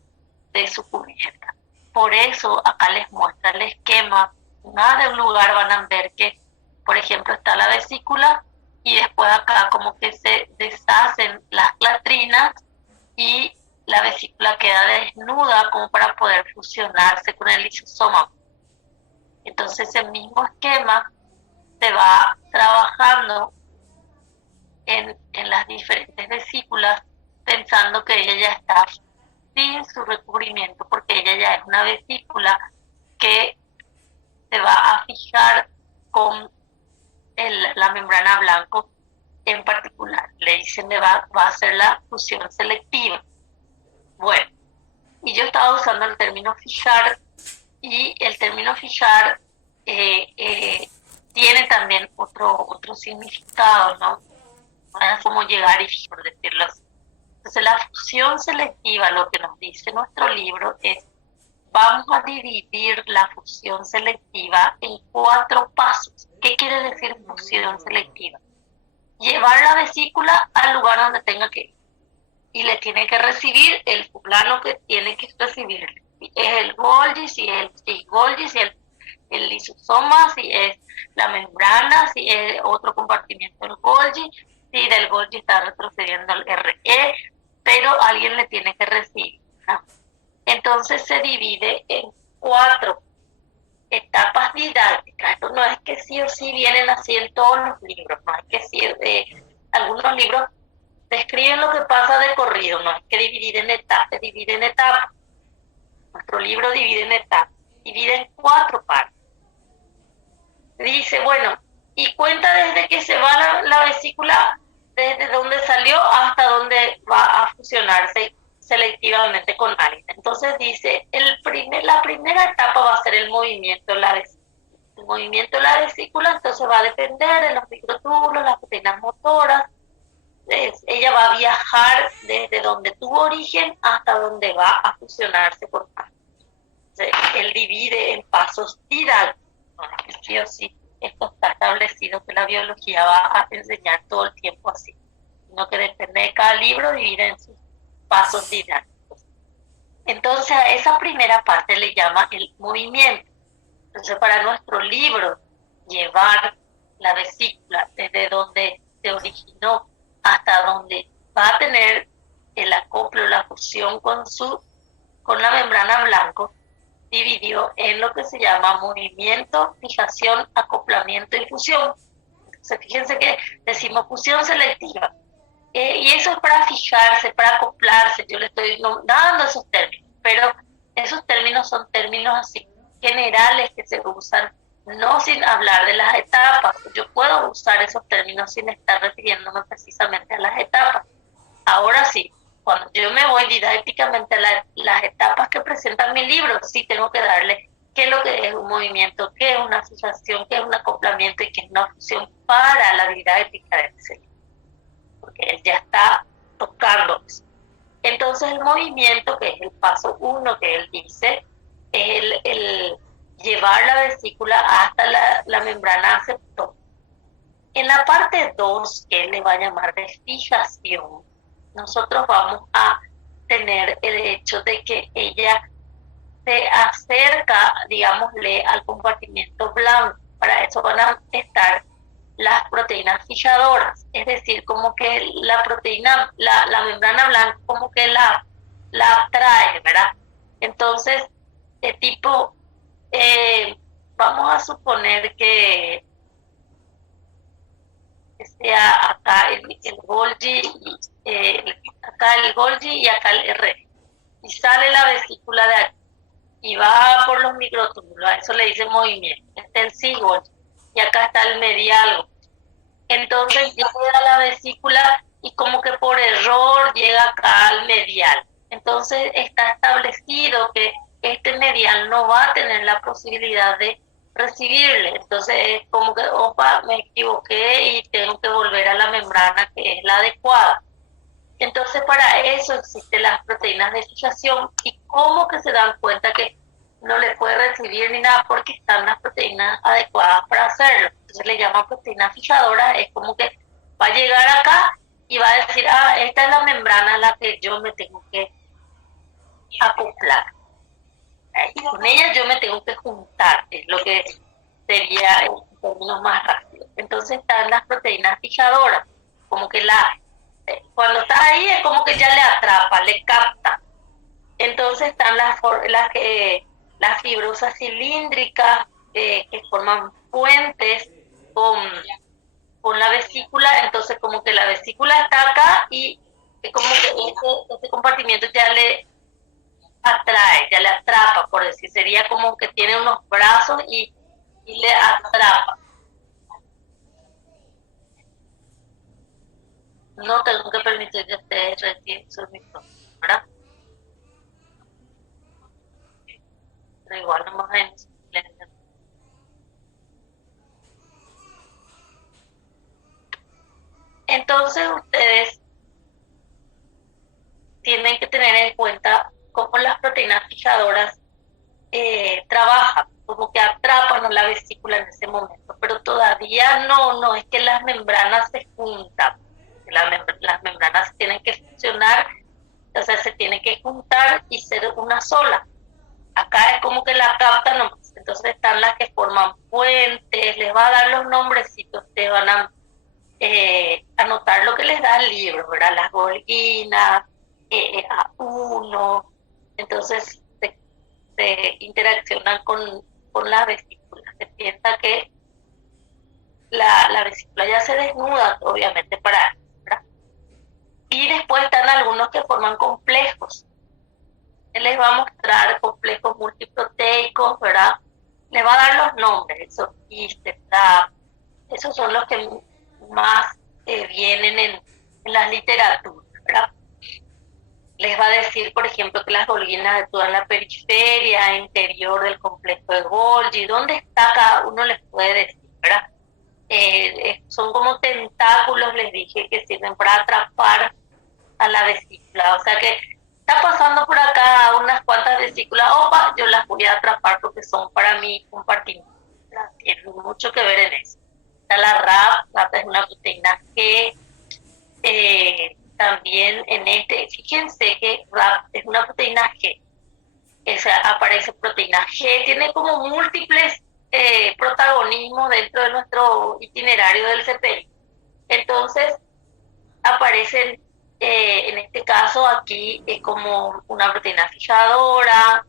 de su cubierta. Por eso acá les muestra el esquema. Más de un lugar van a ver que, por ejemplo, está la vesícula y después acá como que se deshacen las clatrinas y la vesícula queda desnuda como para poder fusionarse con el lisosoma. Entonces el mismo esquema se va trabajando en las diferentes vesículas, pensando que ella ya está sin su recubrimiento, porque ella ya es una vesícula que se va a fijar con la membrana blanco en particular. Le dicen que va a hacer la fusión selectiva. Bueno, y yo estaba usando el término fijar, y el término fijar tiene también otro significado, ¿no? Es como llegar y por decirlo así. Entonces la fusión selectiva, lo que nos dice nuestro libro es: vamos a dividir la fusión selectiva en 4 pasos. ¿Qué quiere decir fusión selectiva? Llevar la vesícula al lugar donde tenga que ir y le tiene que recibir el fulano que tiene que recibir. Si es el Golgi, si es el Golgi, si es el lisosoma, si es la membrana, si es otro compartimiento del Golgi, si del Golgi está retrocediendo al RE, pero alguien le tiene que recibir, ¿no? Entonces se divide en 4 etapas didácticas. Esto no es que sí o sí vienen así en todos los libros, no es que sí, algunos libros describen lo que pasa de corrido, no es que divide en etapas. Nuestro libro divide en etapas, divide en 4 partes. Dice, bueno, y cuenta desde que se va la vesícula, desde donde salió hasta donde va a fusionarse selectivamente con alguien. Entonces dice, la primera etapa va a ser el movimiento de la vesícula. El movimiento de la vesícula entonces va a depender de los microtúbulos, las proteínas motoras. Ella va a viajar desde donde tuvo origen hasta donde va a fusionarse con alguien. Él divide en pasos didácticos. No es que sí o sí esto está establecido que la biología va a enseñar todo el tiempo así, sino que depende de cada libro, divide en sus pasos didácticos. Entonces a esa primera parte le llama el movimiento. Entonces para nuestro libro, llevar la vesícula desde donde se originó hasta donde va a tener el acoplo, la fusión con la membrana blanco, dividió en lo que se llama movimiento, fijación, acoplamiento y fusión. Entonces, fíjense que decimos fusión selectiva. Y eso es para fijarse, para acoplarse. Yo le estoy dando esos términos, pero esos términos son términos así generales que se usan, no sin hablar de las etapas. Yo puedo usar esos términos sin estar refiriéndome precisamente a las etapas. Ahora sí, cuando yo me voy didácticamente a las etapas que presenta mi libro, sí tengo que darle qué es lo que es un movimiento, qué es una asociación, qué es un acoplamiento y qué es una fusión para la didáctica de ese libro, porque él ya está tocando eso. Entonces el movimiento, que es el paso 1 que él dice, es el llevar la vesícula hasta la membrana aceptor. En la parte 2, que él le va a llamar de fijación, nosotros vamos a tener el hecho de que ella se acerca, digámosle, al compartimiento blanco. Para eso van a estar las proteínas fijadoras, es decir, como que la proteína, la membrana blanca, como que la atrae, ¿verdad? Entonces, de tipo, vamos a suponer que sea acá el Golgi, acá el Golgi y acá el R. Y sale la vesícula de aquí y va por los microtúbulos, a eso le dicen movimiento. Este es el C-Golgi y acá está el medial. Entonces llega a la vesícula y como que por error llega acá al medial. Entonces está establecido que este medial no va a tener la posibilidad de recibirle. Entonces es como que, opa, me equivoqué y tengo que volver a la membrana que es la adecuada. Entonces para eso existen las proteínas de fijación. ¿Y cómo que se dan cuenta que no le puede recibir ni nada? Porque están las proteínas adecuadas para hacerlo. Entonces le llaman proteína fijadora. Es como que va a llegar acá y va a decir, esta es la membrana a la que yo me tengo que acoplar. Y con ella yo me tengo que juntar, es lo que sería en términos más rápidos. Entonces están las proteínas fijadoras, como que cuando está ahí es como que ya le atrapa, le capta. Entonces están las fibrosas cilíndricas que forman puentes con la vesícula. Entonces como que la vesícula está acá y es como que ese compartimiento ya le atrae, ya le atrapa, por decir, sería como que tiene unos brazos y le atrapa. No tengo que permitir que ustedes reciban su micrófono, ¿verdad? Pero igual no más en silencio. Entonces ustedes tienen que tener en cuenta cómo las proteínas fijadoras trabajan, como que atrapan a la vesícula en ese momento, pero todavía no es que las membranas se juntan, las membranas tienen que funcionar, o sea, se tienen que juntar y ser una sola. Acá es como que la captan nomás. Entonces están las que forman puentes, les va a dar los nombrecitos, te van a anotar lo que les da el libro, ¿verdad? Las Golginas, A1, entonces se interaccionan con la vesícula. Se piensa que la vesícula ya se desnuda, obviamente, ¿verdad? Y después están algunos que forman complejos. Él les va a mostrar complejos multiproteicos, ¿verdad? Les va a dar los nombres, esos son los que más vienen en las literaturas, ¿verdad? Les va a decir, por ejemplo, que las Golginas actúan en la periferia interior del complejo de Golgi. ¿Dónde está cada uno? Les puede decir, ¿verdad? Son como tentáculos, les dije, que sirven para atrapar a la vesícula. O sea que está pasando por acá unas cuantas vesículas, opa, yo las voy a atrapar porque son para mí compartimentos. Tiene mucho que ver en eso. Está la RAP es una proteína G, también fíjense que RAP es una proteína G, aparece proteína G, tiene como múltiples protagonismos dentro de nuestro itinerario del CPI. Entonces, aparecen, en este caso aquí, es como una proteína fijadora,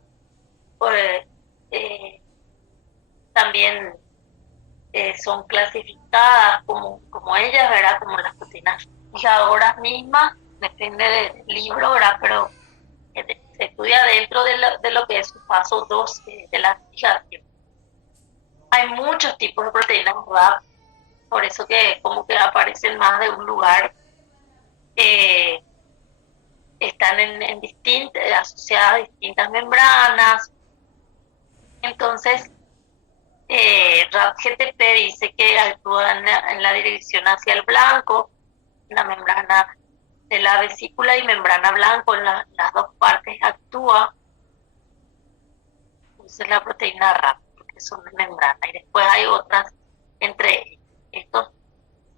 también son clasificadas como ellas, ¿verdad? Como las proteínas fijadoras mismas, depende del libro, ¿verdad? Pero se estudia dentro de lo que es su paso 2 de la fijación. Hay muchos tipos de proteínas, ¿verdad? Por eso que como que aparecen más de un lugar, están asociadas a distintas membranas. Entonces, RAP-GTP dice que actúa en la dirección hacia el blanco, la membrana de la vesícula y membrana blanco, en las dos partes actúa. Entonces la proteína RAP, porque son de membrana. Y después hay otras, entre estos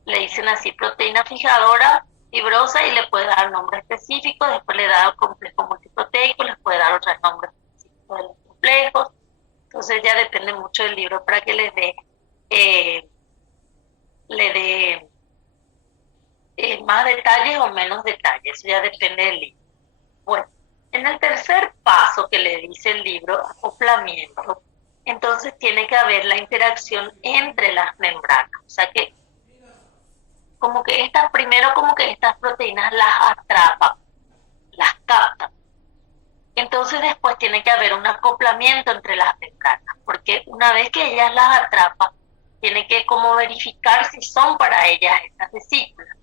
le dicen así, proteína fijadora fibrosa, y le puede dar nombre específico. Después le da complejo multiproteico, les puede dar otros nombres específicos de los complejos. Entonces ya depende mucho del libro para que le dé más detalles o menos detalles. Eso ya depende del libro. Bueno, en el tercer paso que le dice el libro, acoplamiento, entonces tiene que haber la interacción entre las membranas. O sea que primero como que estas proteínas las atrapan, las captan. Entonces después tiene que haber un acoplamiento entre las membranas, porque una vez que ellas las atrapan, tiene que como verificar si son para ellas estas vesículas.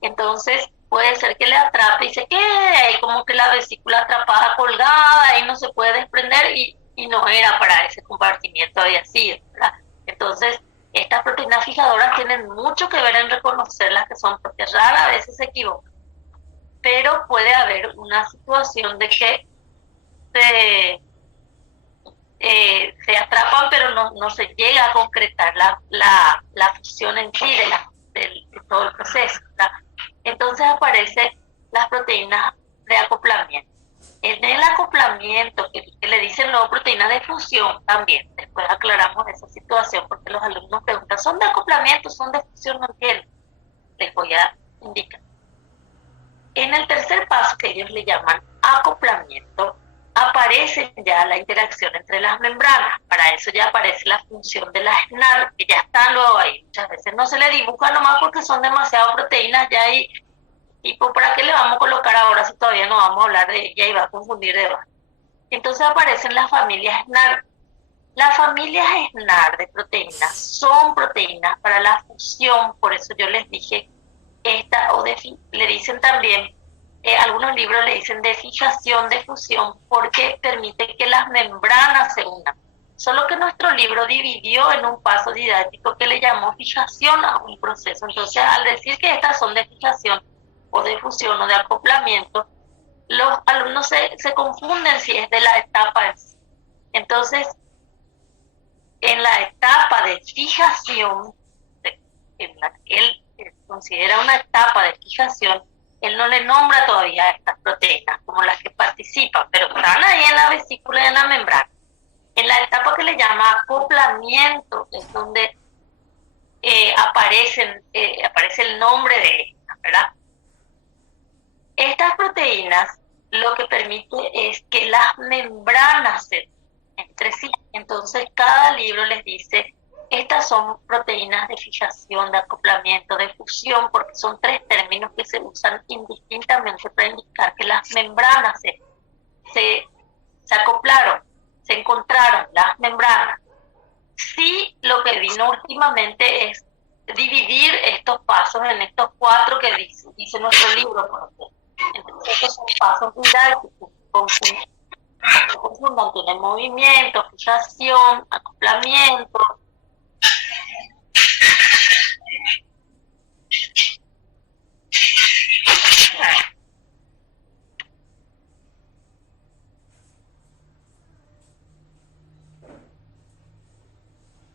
Entonces puede ser que le atrape y se quede ahí como que la vesícula atrapada, colgada, y no se puede desprender, y no era para ese compartimiento, había sido, ¿verdad? Entonces estas proteínas fijadoras tienen mucho que ver en reconocerlas que son, porque rara a veces se equivocan, pero puede haber una situación de que se atrapan, pero no se llega a concretar la fusión en sí de todo el proceso, ¿verdad? Entonces aparecen las proteínas de acoplamiento. En el acoplamiento, que le dicen luego proteínas de fusión también, después aclaramos esa situación, porque los alumnos preguntan, ¿son de acoplamiento, son de fusión? No entiendo. Les voy a indicar. En el tercer paso, que ellos le llaman acoplamiento, aparece ya la interacción entre las membranas. Para eso ya aparece la función de la SNAR, que ya están luego ahí. Muchas veces no se le dibuja nomás porque son demasiadas proteínas ya, y tipo, ¿para qué le vamos a colocar ahora si todavía no vamos a hablar de ella y va a confundir de más? Entonces aparecen las familias SNAR. Las familias SNAR de proteínas son proteínas para la fusión, por eso yo les dije le dicen también, algunos libros le dicen de fijación, de fusión, porque permite que las membranas se unan. Solo que nuestro libro dividió en un paso didáctico que le llamó fijación a un proceso. Entonces, al decir que estas son de fijación o de fusión o de acoplamiento, los alumnos se confunden si es de la etapa. Entonces, en la etapa de fijación, en la que él considera una etapa de fijación, él no le nombra todavía a estas proteínas como las que participan, pero están ahí en la vesícula y en la membrana. En la etapa que le llama acoplamiento es donde aparece el nombre de estas, ¿verdad? Estas proteínas lo que permite es que las membranas se entre sí. Entonces cada libro les dice, estas son proteínas de fijación, de acoplamiento, de fusión, porque son tres términos que se usan indistintamente para indicar que las membranas se acoplaron, se encontraron las membranas. Sí, lo que vino últimamente es dividir estos pasos en estos 4 que dice nuestro libro, por ejemplo. Entonces estos son pasos didácticos, tienen movimiento, fijación, acoplamiento.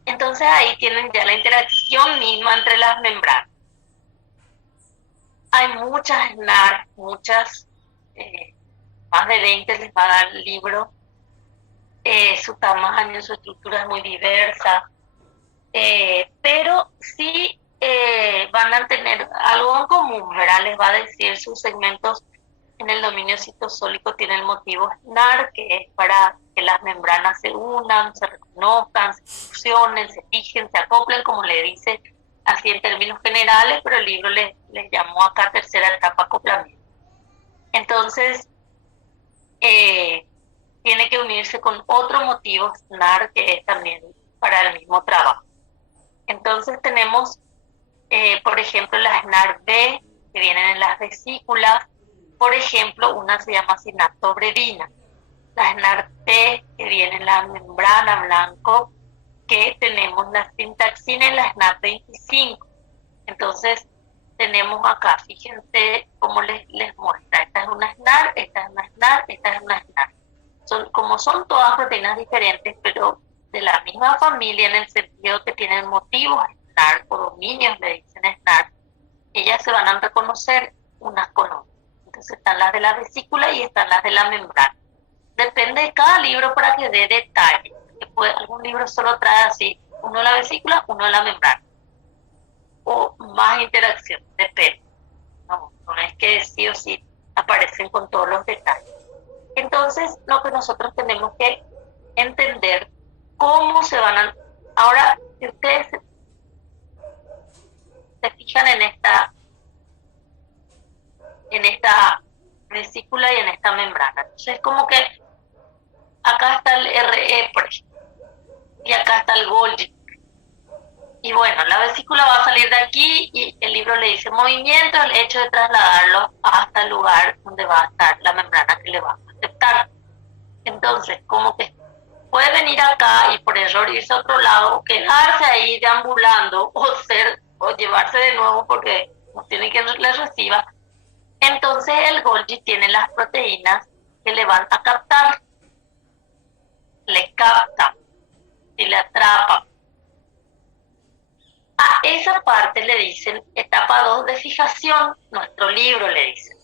Entonces ahí tienen ya la interacción misma entre las membranas. Hay muchas SNAR, más de 20 les va a dar el libro. Su tamaño, su estructura es muy diversa, pero sí van a tener algo en común, ¿verdad? Les va a decir sus segmentos en el dominio citosólico tiene el motivo SNAR, que es para que las membranas se unan, se reconozcan, se fusionen, se fijen, se acoplen, como le dice así en términos generales, pero el libro les llamó acá tercera etapa acoplamiento. Entonces, tiene que unirse con otro motivo SNAR que es también para el mismo trabajo. Entonces tenemos, por ejemplo, la SNAR B, que vienen en las vesículas. Por ejemplo, una se llama sinaptobredina. La SNAR T, que viene en la membrana blanco, que tenemos la sintaxina en la SNAR 25. Entonces, tenemos acá, fíjense cómo les muestra. Esta es una SNAR, esta es una SNAR, esta es una SNAR. Como son todas proteínas diferentes, pero de la misma familia en el sentido que tienen motivos SNAR o dominios, le dicen SNAR, ellas se van a reconocer unas con otras. Entonces están las de la vesícula y están las de la membrana. Depende de cada libro para que dé detalle. Algún libro solo trae así, uno de la vesícula, uno de la membrana. O más interacción, depende. No es que sí o sí aparecen con todos los detalles. Entonces, lo que nosotros tenemos que entender cómo se van a... Ahora, si ustedes se fijan en esta vesícula y en esta membrana. Entonces, es como que acá está el RE, por ejemplo, y acá está el Golgi. Y bueno, la vesícula va a salir de aquí y el libro le dice movimiento, el hecho de trasladarlo hasta el lugar donde va a estar la membrana que le va a aceptar. Entonces, como que puede venir acá y por error irse a otro lado, o quedarse ahí deambulando, o llevarse de nuevo porque no tiene quien le reciba. Entonces el Golgi tiene las proteínas que le van a captar, le captan y le atrapan. A esa parte le dicen etapa 2 de fijación, nuestro libro le dice.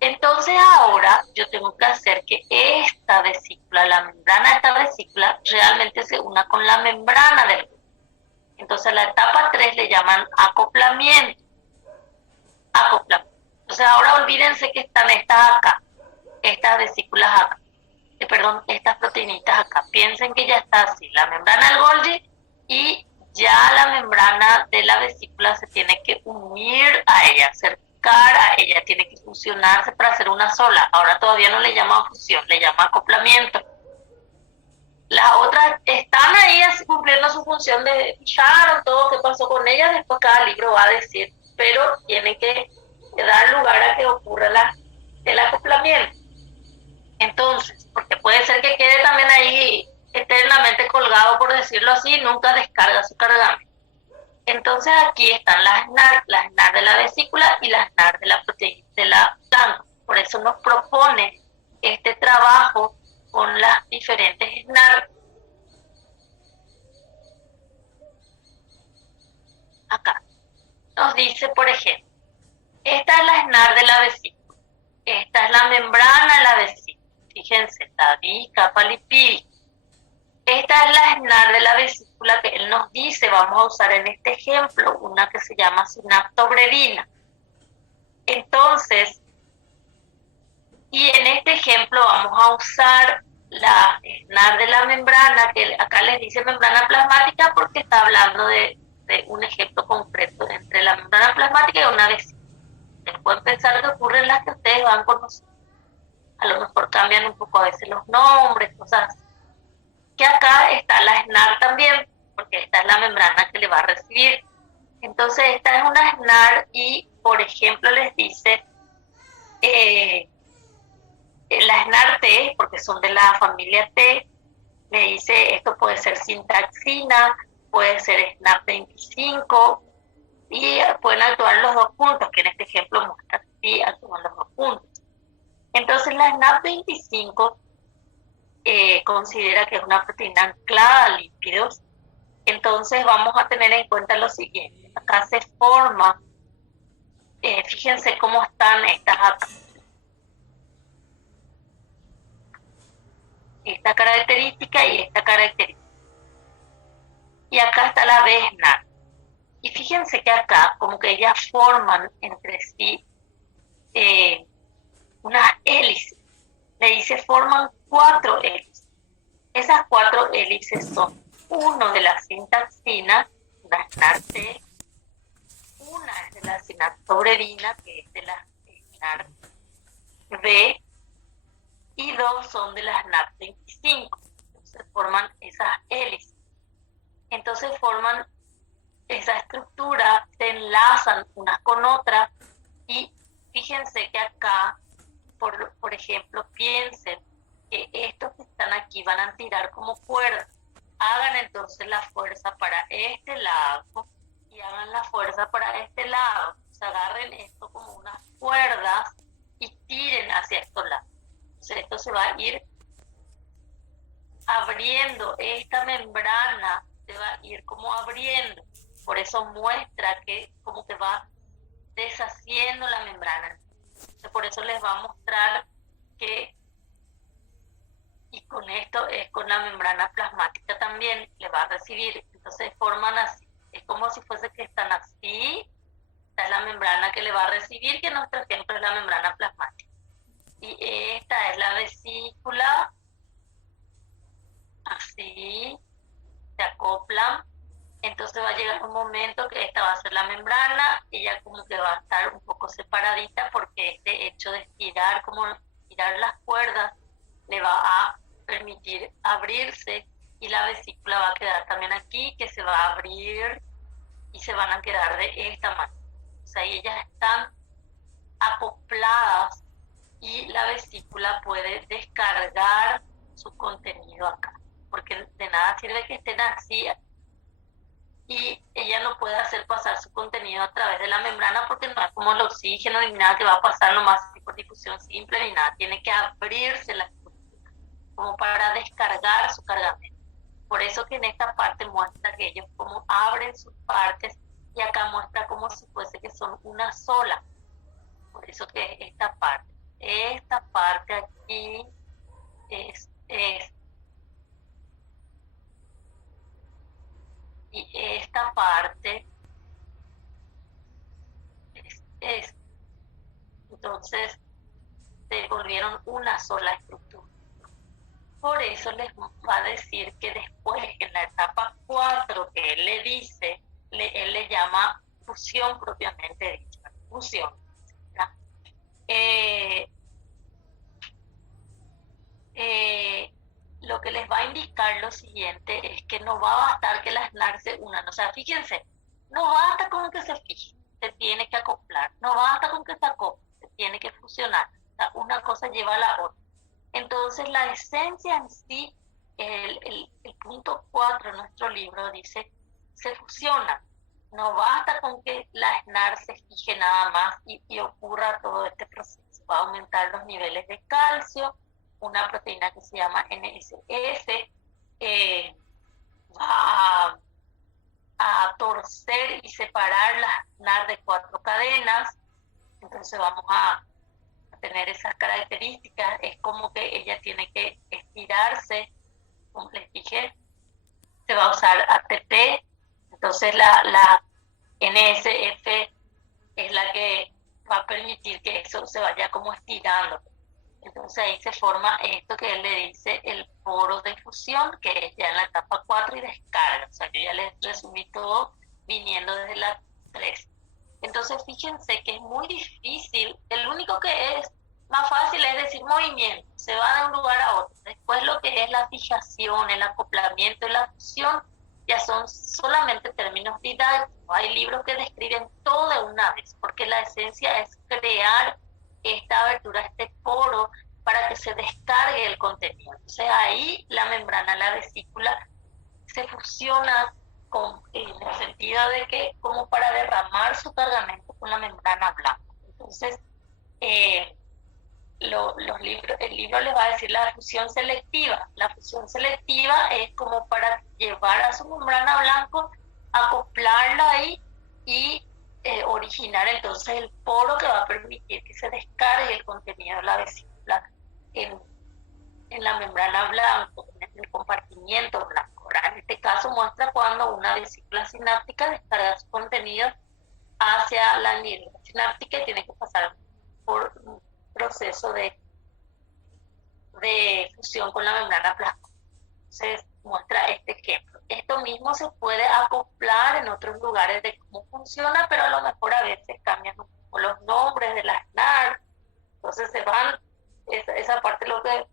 Entonces ahora yo tengo que hacer que esta vesícula, la membrana de esta vesícula, realmente se una con la membrana del Golgi. Entonces la etapa 3 le llaman acoplamiento. Entonces ahora olvídense que están estas acá, estas vesículas acá, estas proteínitas acá. Piensen que ya está así, la membrana del Golgi, y ya la membrana de la vesícula se tiene que unir a ella, acercar a ella, tiene que fusionarse para hacer una sola. Ahora todavía no le llaman fusión, le llaman acoplamiento. Las otras están ahí así, cumpliendo su función de fijar todo qué pasó con ellas, después cada libro va a decir, pero tiene que dar lugar a que ocurra el acoplamiento. Entonces, porque puede ser que quede también ahí eternamente colgado, por decirlo así, nunca descarga su cargamento. Entonces aquí están las SNAR de la vesícula y las SNAR de la proteína de la blanca. Por eso nos propone este trabajo con las diferentes SNAR. Acá nos dice, por ejemplo, esta es la SNAR de la vesícula, esta es la membrana de la vesícula. Fíjense, está capa lipídica. Esta es la SNAR de la vesícula que él nos dice, vamos a usar en este ejemplo una que se llama sinaptobredina. Entonces, y en este ejemplo vamos a usar la SNAR de la membrana, que acá les dice membrana plasmática porque está hablando de un ejemplo concreto entre la membrana plasmática y una vesícula. Pueden pensar que ocurren las que ustedes van conociendo. A lo mejor cambian un poco a veces los nombres, cosas así. Que acá está la SNAR también, porque esta es la membrana que le va a recibir. Entonces esta es una SNAR y, por ejemplo, les dice la SNAR T, porque son de la familia T, le dice esto puede ser sintaxina, puede ser SNAP 25, y pueden actuar los dos puntos, que en este ejemplo muestra que actúan los dos puntos. Entonces la SNAP 25 considera que es una proteína anclada a lípidos. Entonces vamos a tener en cuenta lo siguiente. Acá se forma, fíjense cómo están estas acá. Esta característica y esta característica. Y acá está la BSNAR. Y fíjense que acá como que ellas forman entre sí eh, unas hélices. Le dice, forman 4 hélices. Esas 4 hélices son uno de la sintaxina, una SNART-T, una es de la sinaptobredina, que es de la SNART-B, y 2 son de las SNART-25. Entonces forman esas hélices. Entonces forman esa estructura, se enlazan unas con otras, y fíjense que acá, por ejemplo, piensen que estos que están aquí van a tirar como cuerda. Hagan entonces la fuerza para este lado y hagan la fuerza para este lado. O sea, agarren esto como unas cuerdas y tiren hacia estos lados. Entonces esto se va a ir abriendo, esta membrana se va a ir como abriendo. Por eso muestra que como que va deshaciendo la membrana. Por eso les va a mostrar que, y con esto es con la membrana plasmática también, le va a recibir. Entonces forman así, es como si fuese que están así. Esta es la membrana que le va a recibir, que en nuestro ejemplo es la membrana plasmática. Y esta es la vesícula, así, se acoplan. Entonces va a llegar un momento que esta va a ser la membrana, ella como que va a estar un poco separadita, porque este hecho de estirar, como estirar las cuerdas, le va a permitir abrirse, y la vesícula va a quedar también aquí, que se va a abrir y se van a quedar de esta manera. O sea, ellas están acopladas y la vesícula puede descargar su contenido acá, porque de nada sirve que estén así y ella no puede hacer pasar su contenido a través de la membrana, porque no es como el oxígeno ni nada que va a pasar nomás por difusión simple ni nada, tiene que abrirse la estructura como para descargar su cargamento. Por eso que en esta parte muestra que ellos como abren sus partes, y acá muestra como si fuese que son una sola. Por eso que esta parte aquí es y esta parte es. Entonces se volvieron una sola estructura. Por eso les va a decir que después, en la etapa 4 que él le dice, él le llama fusión propiamente dicha, fusión. Lo que les va a indicar lo siguiente es que no va a bastar que las NAR se unan. O sea, fíjense, no basta con que se fije, se tiene que acoplar. No basta con que se acople, se tiene que fusionar. O sea, una cosa lleva a la otra. Entonces, la esencia en sí, el punto 4 de nuestro libro dice, se fusiona. No basta con que la SNAR se fije nada más y ocurra todo este proceso. Va a aumentar los niveles de calcio, una proteína que se llama NSF, va a torcer y separar las NAR de 4 cadenas. Entonces vamos a tener esas características. Es como que ella tiene que estirarse, como les dije, se va a usar ATP. Entonces la NSF es la que va a permitir que eso se vaya como estirando. Entonces ahí se forma esto que él le dice el poro de fusión, que es ya en la etapa 4 y descarga. O sea, yo ya les resumí todo viniendo desde la 3. Entonces fíjense que es muy difícil, el único que es más fácil es decir movimiento, se va de un lugar a otro. Después lo que es la fijación, el acoplamiento y la fusión ya son solamente términos didácticos. Hay libros que describen todo de una vez, porque la esencia es crear esta abertura, este poro, para que se descargue el contenido. Entonces ahí la membrana, la vesícula, se fusiona en el sentido de que como para derramar su cargamento con la membrana blanca. Entonces, el libro les va a decir la fusión selectiva. La fusión selectiva es como para llevar a su membrana blanco, acoplarla ahí y originar entonces el poro que va a permitir que se descargue el contenido de la vesícula en la membrana blanca, en el compartimiento blanco. ¿Verdad? En este caso muestra cuando una vesícula sináptica descarga su contenido hacia la neurona sináptica y tiene que pasar por un proceso de fusión con la membrana plasmática. Entonces muestra este ejemplo. Esto mismo se puede acoplar en otros lugares de cómo funciona, pero a lo mejor a veces cambian un poco los nombres de las NAR, entonces esa parte lo que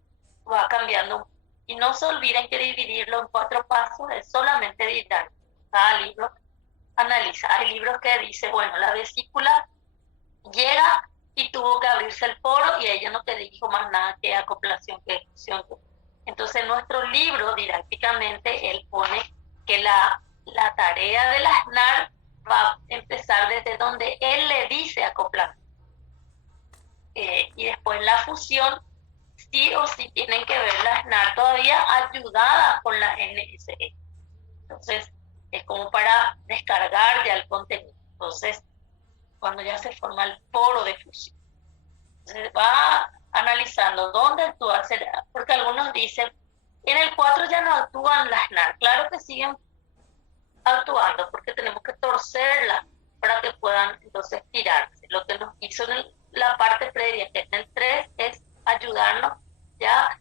va cambiando. Y no se olviden que dividirlo en 4 pasos es solamente didáctico. Cada libro analiza. Hay libros que dice, bueno, la vesícula llega y tuvo que abrirse el poro y ella no te dijo más nada que acoplación, que fusión. Entonces en nuestro libro didácticamente él pone que la tarea de las NAR va a empezar desde donde él le dice acoplar. Y después la fusión, sí o sí tienen que ver las NAR todavía ayudadas con la NSE. Entonces es como para descargar ya el contenido. Entonces cuando ya se forma el poro de fusión, se va analizando dónde actúa, porque algunos dicen, en el 4 ya no actúan las NAR. Claro que siguen actuando, porque tenemos que torcerlas para que puedan entonces tirarse. Lo que nos hizo en la parte previa, que en el 3, es ayudarnos ya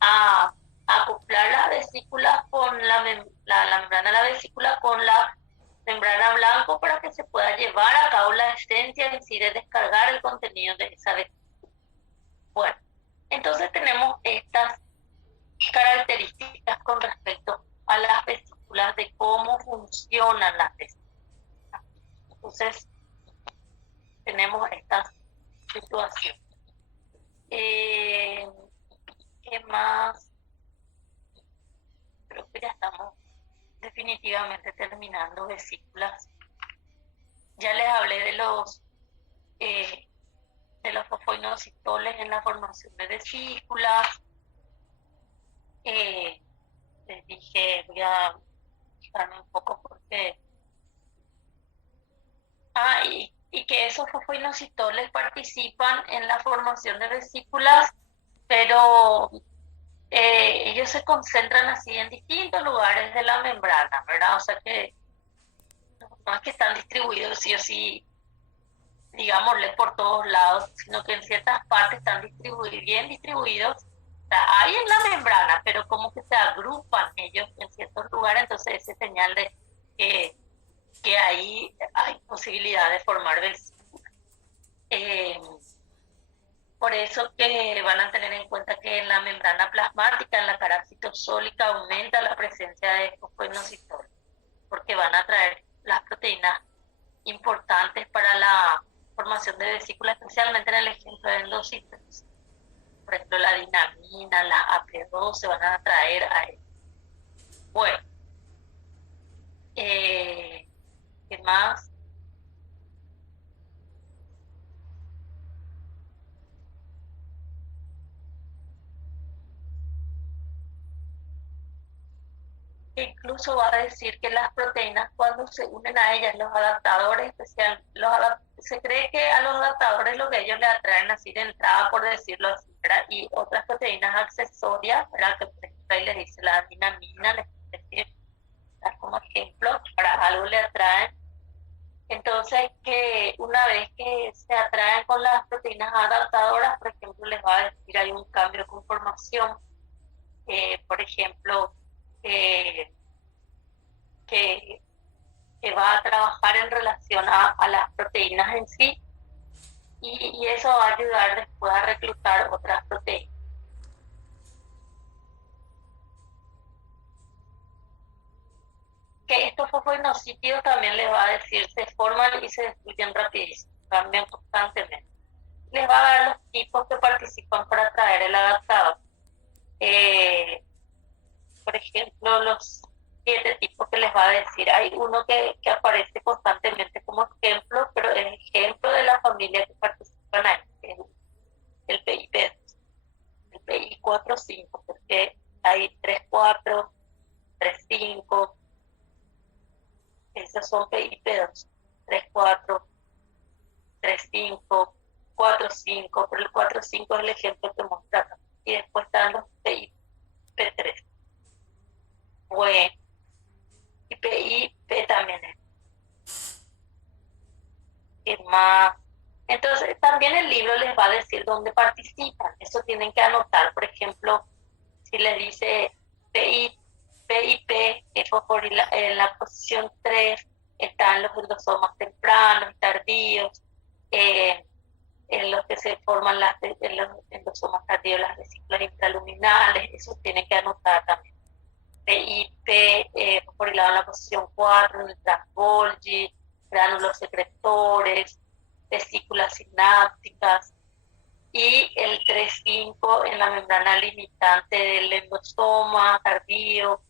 a acoplar la vesícula con la membrana de la vesícula con la membrana blanco para que se pueda llevar a cabo la esencia en sí de descargar el contenido de esa vesícula. Bueno, entonces tenemos estas características con respecto a las vesículas, de cómo funcionan las vesículas. Entonces tenemos estas situaciones. ¿Qué más? Creo que ya estamos definitivamente terminando vesículas. Ya les hablé de los fosfoinositoles en la formación de vesículas. Les dije, voy a fijarme un poco porque... y que esos fosfoinositoles participan en la formación de vesículas, pero ellos se concentran así en distintos lugares de la membrana, ¿verdad? O sea que no es que están distribuidos sí o sí, digámosle, por todos lados, sino que en ciertas partes están bien distribuidos. O sea, hay en la membrana, pero como que se agrupan ellos en ciertos lugares, entonces ese señal de que ahí hay posibilidad de formar vesículas. Por eso que van a tener en cuenta que en la membrana plasmática, en la cara citosólica, aumenta la presencia de fosfoinositoles, porque van a traer las proteínas importantes para la formación de vesículas, especialmente en el ejemplo de endocitosis. Por ejemplo, la dinamina, la AP2 se van a traer a él. Bueno, ¿qué más? Incluso va a decir que las proteínas, cuando se unen a ellas, los adaptadores especial, se cree que a los adaptadores lo que ellos le atraen así de entrada, por decirlo así, ¿verdad? Y otras proteínas accesorias, ¿verdad? Que por ejemplo ahí les dice la dinamina, les decir, como ejemplo, para algo le atraen. Entonces, que una vez que se atraen con las proteínas adaptadoras, por ejemplo, les va a decir hay un cambio de conformación, por ejemplo, que, que va a trabajar en relación a las proteínas en sí, y eso va a ayudar después a reclutar otras proteínas. Que estos fosfoinosítidos también les va a decir, se forman y se destruyen rapidísimo, cambian constantemente. Les va a dar los tipos que participan para traer el adaptador. Por ejemplo, los 7 tipos que les va a decir. Hay uno que aparece constantemente como ejemplo, pero es ejemplo de la familia que participan ahí, que es el PIP2, el PI45, porque hay 3,4, 3,5, esos son PIP2, 3,4, 3,5, 4,5, pero el 4,5 es el ejemplo que mostramos. Y después están los PIP3. Bueno, y PIP también es. ¿Qué más? Entonces, también el libro les va a decir dónde participan. Eso tienen que anotar. Por ejemplo, si les dice PIP, en la posición 3 están los endosomas tempranos y tardíos, eh, en los que se forman en los endosomas tardíos las vesículas intraluminales. Eso tienen que anotar también. PIP, fosforilado en la posición 4, en el Golgi, gránulos secretores, vesículas sinápticas, y el 3,5 en la membrana limitante del endosoma tardío,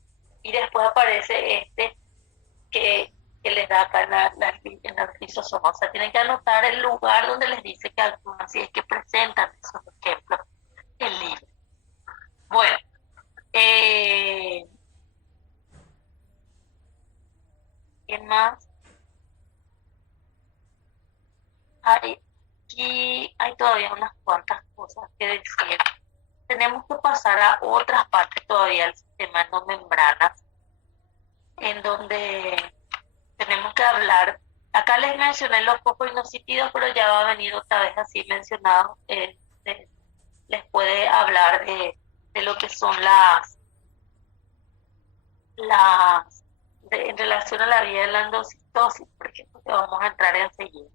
y después aparece que les da acá en la lisosoma. O sea, tienen que anotar el lugar donde les dice que actúan, si es que presentan esos ejemplos en libro. Bueno, ¿qué más? Aquí hay todavía unas cuantas cosas que decir. Tenemos que pasar a otras partes todavía del sistema endomembranas, en donde tenemos que hablar. Acá les mencioné los fosfoinosítidos, pero ya va a venir otra vez así mencionado. Les puede hablar de lo que son en relación a la vía de la endocitosis, por ejemplo, que vamos a entrar enseguida.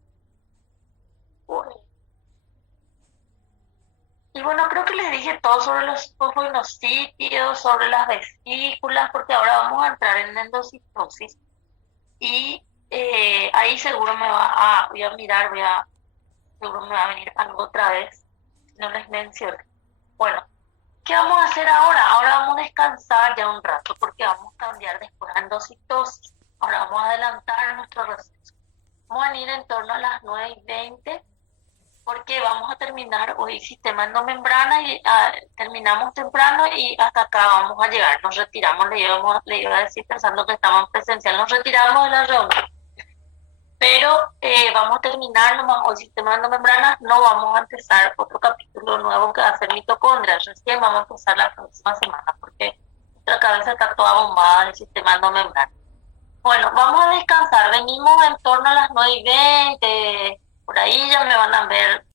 Bueno. Y bueno, creo que les dije todo sobre los fosfoinosítidos, sobre las vesículas, porque ahora vamos a entrar en endocitosis. Y ahí seguro voy a mirar, seguro me va a venir algo otra vez, si no les menciono. Bueno, ¿qué vamos a hacer ahora? Ahora vamos a descansar ya un rato, porque vamos a cambiar después a endocitosis. Ahora vamos a adelantar nuestro receso. Vamos a venir en torno a las 9:20, porque vamos a terminar hoy sistema endomembrana y terminamos temprano y hasta acá vamos a llegar. Nos retiramos, le iba a decir pensando que estábamos presencial, nos retiramos de la reunión. Pero vamos a terminar nomás hoy sistema endomembrana, no vamos a empezar otro capítulo nuevo que va a ser mitocondrias. Recién vamos a empezar la próxima semana, porque nuestra cabeza está toda bombada del sistema endomembrana. Bueno, vamos a descansar, venimos en torno a las 9:20, por ahí ya me van a ver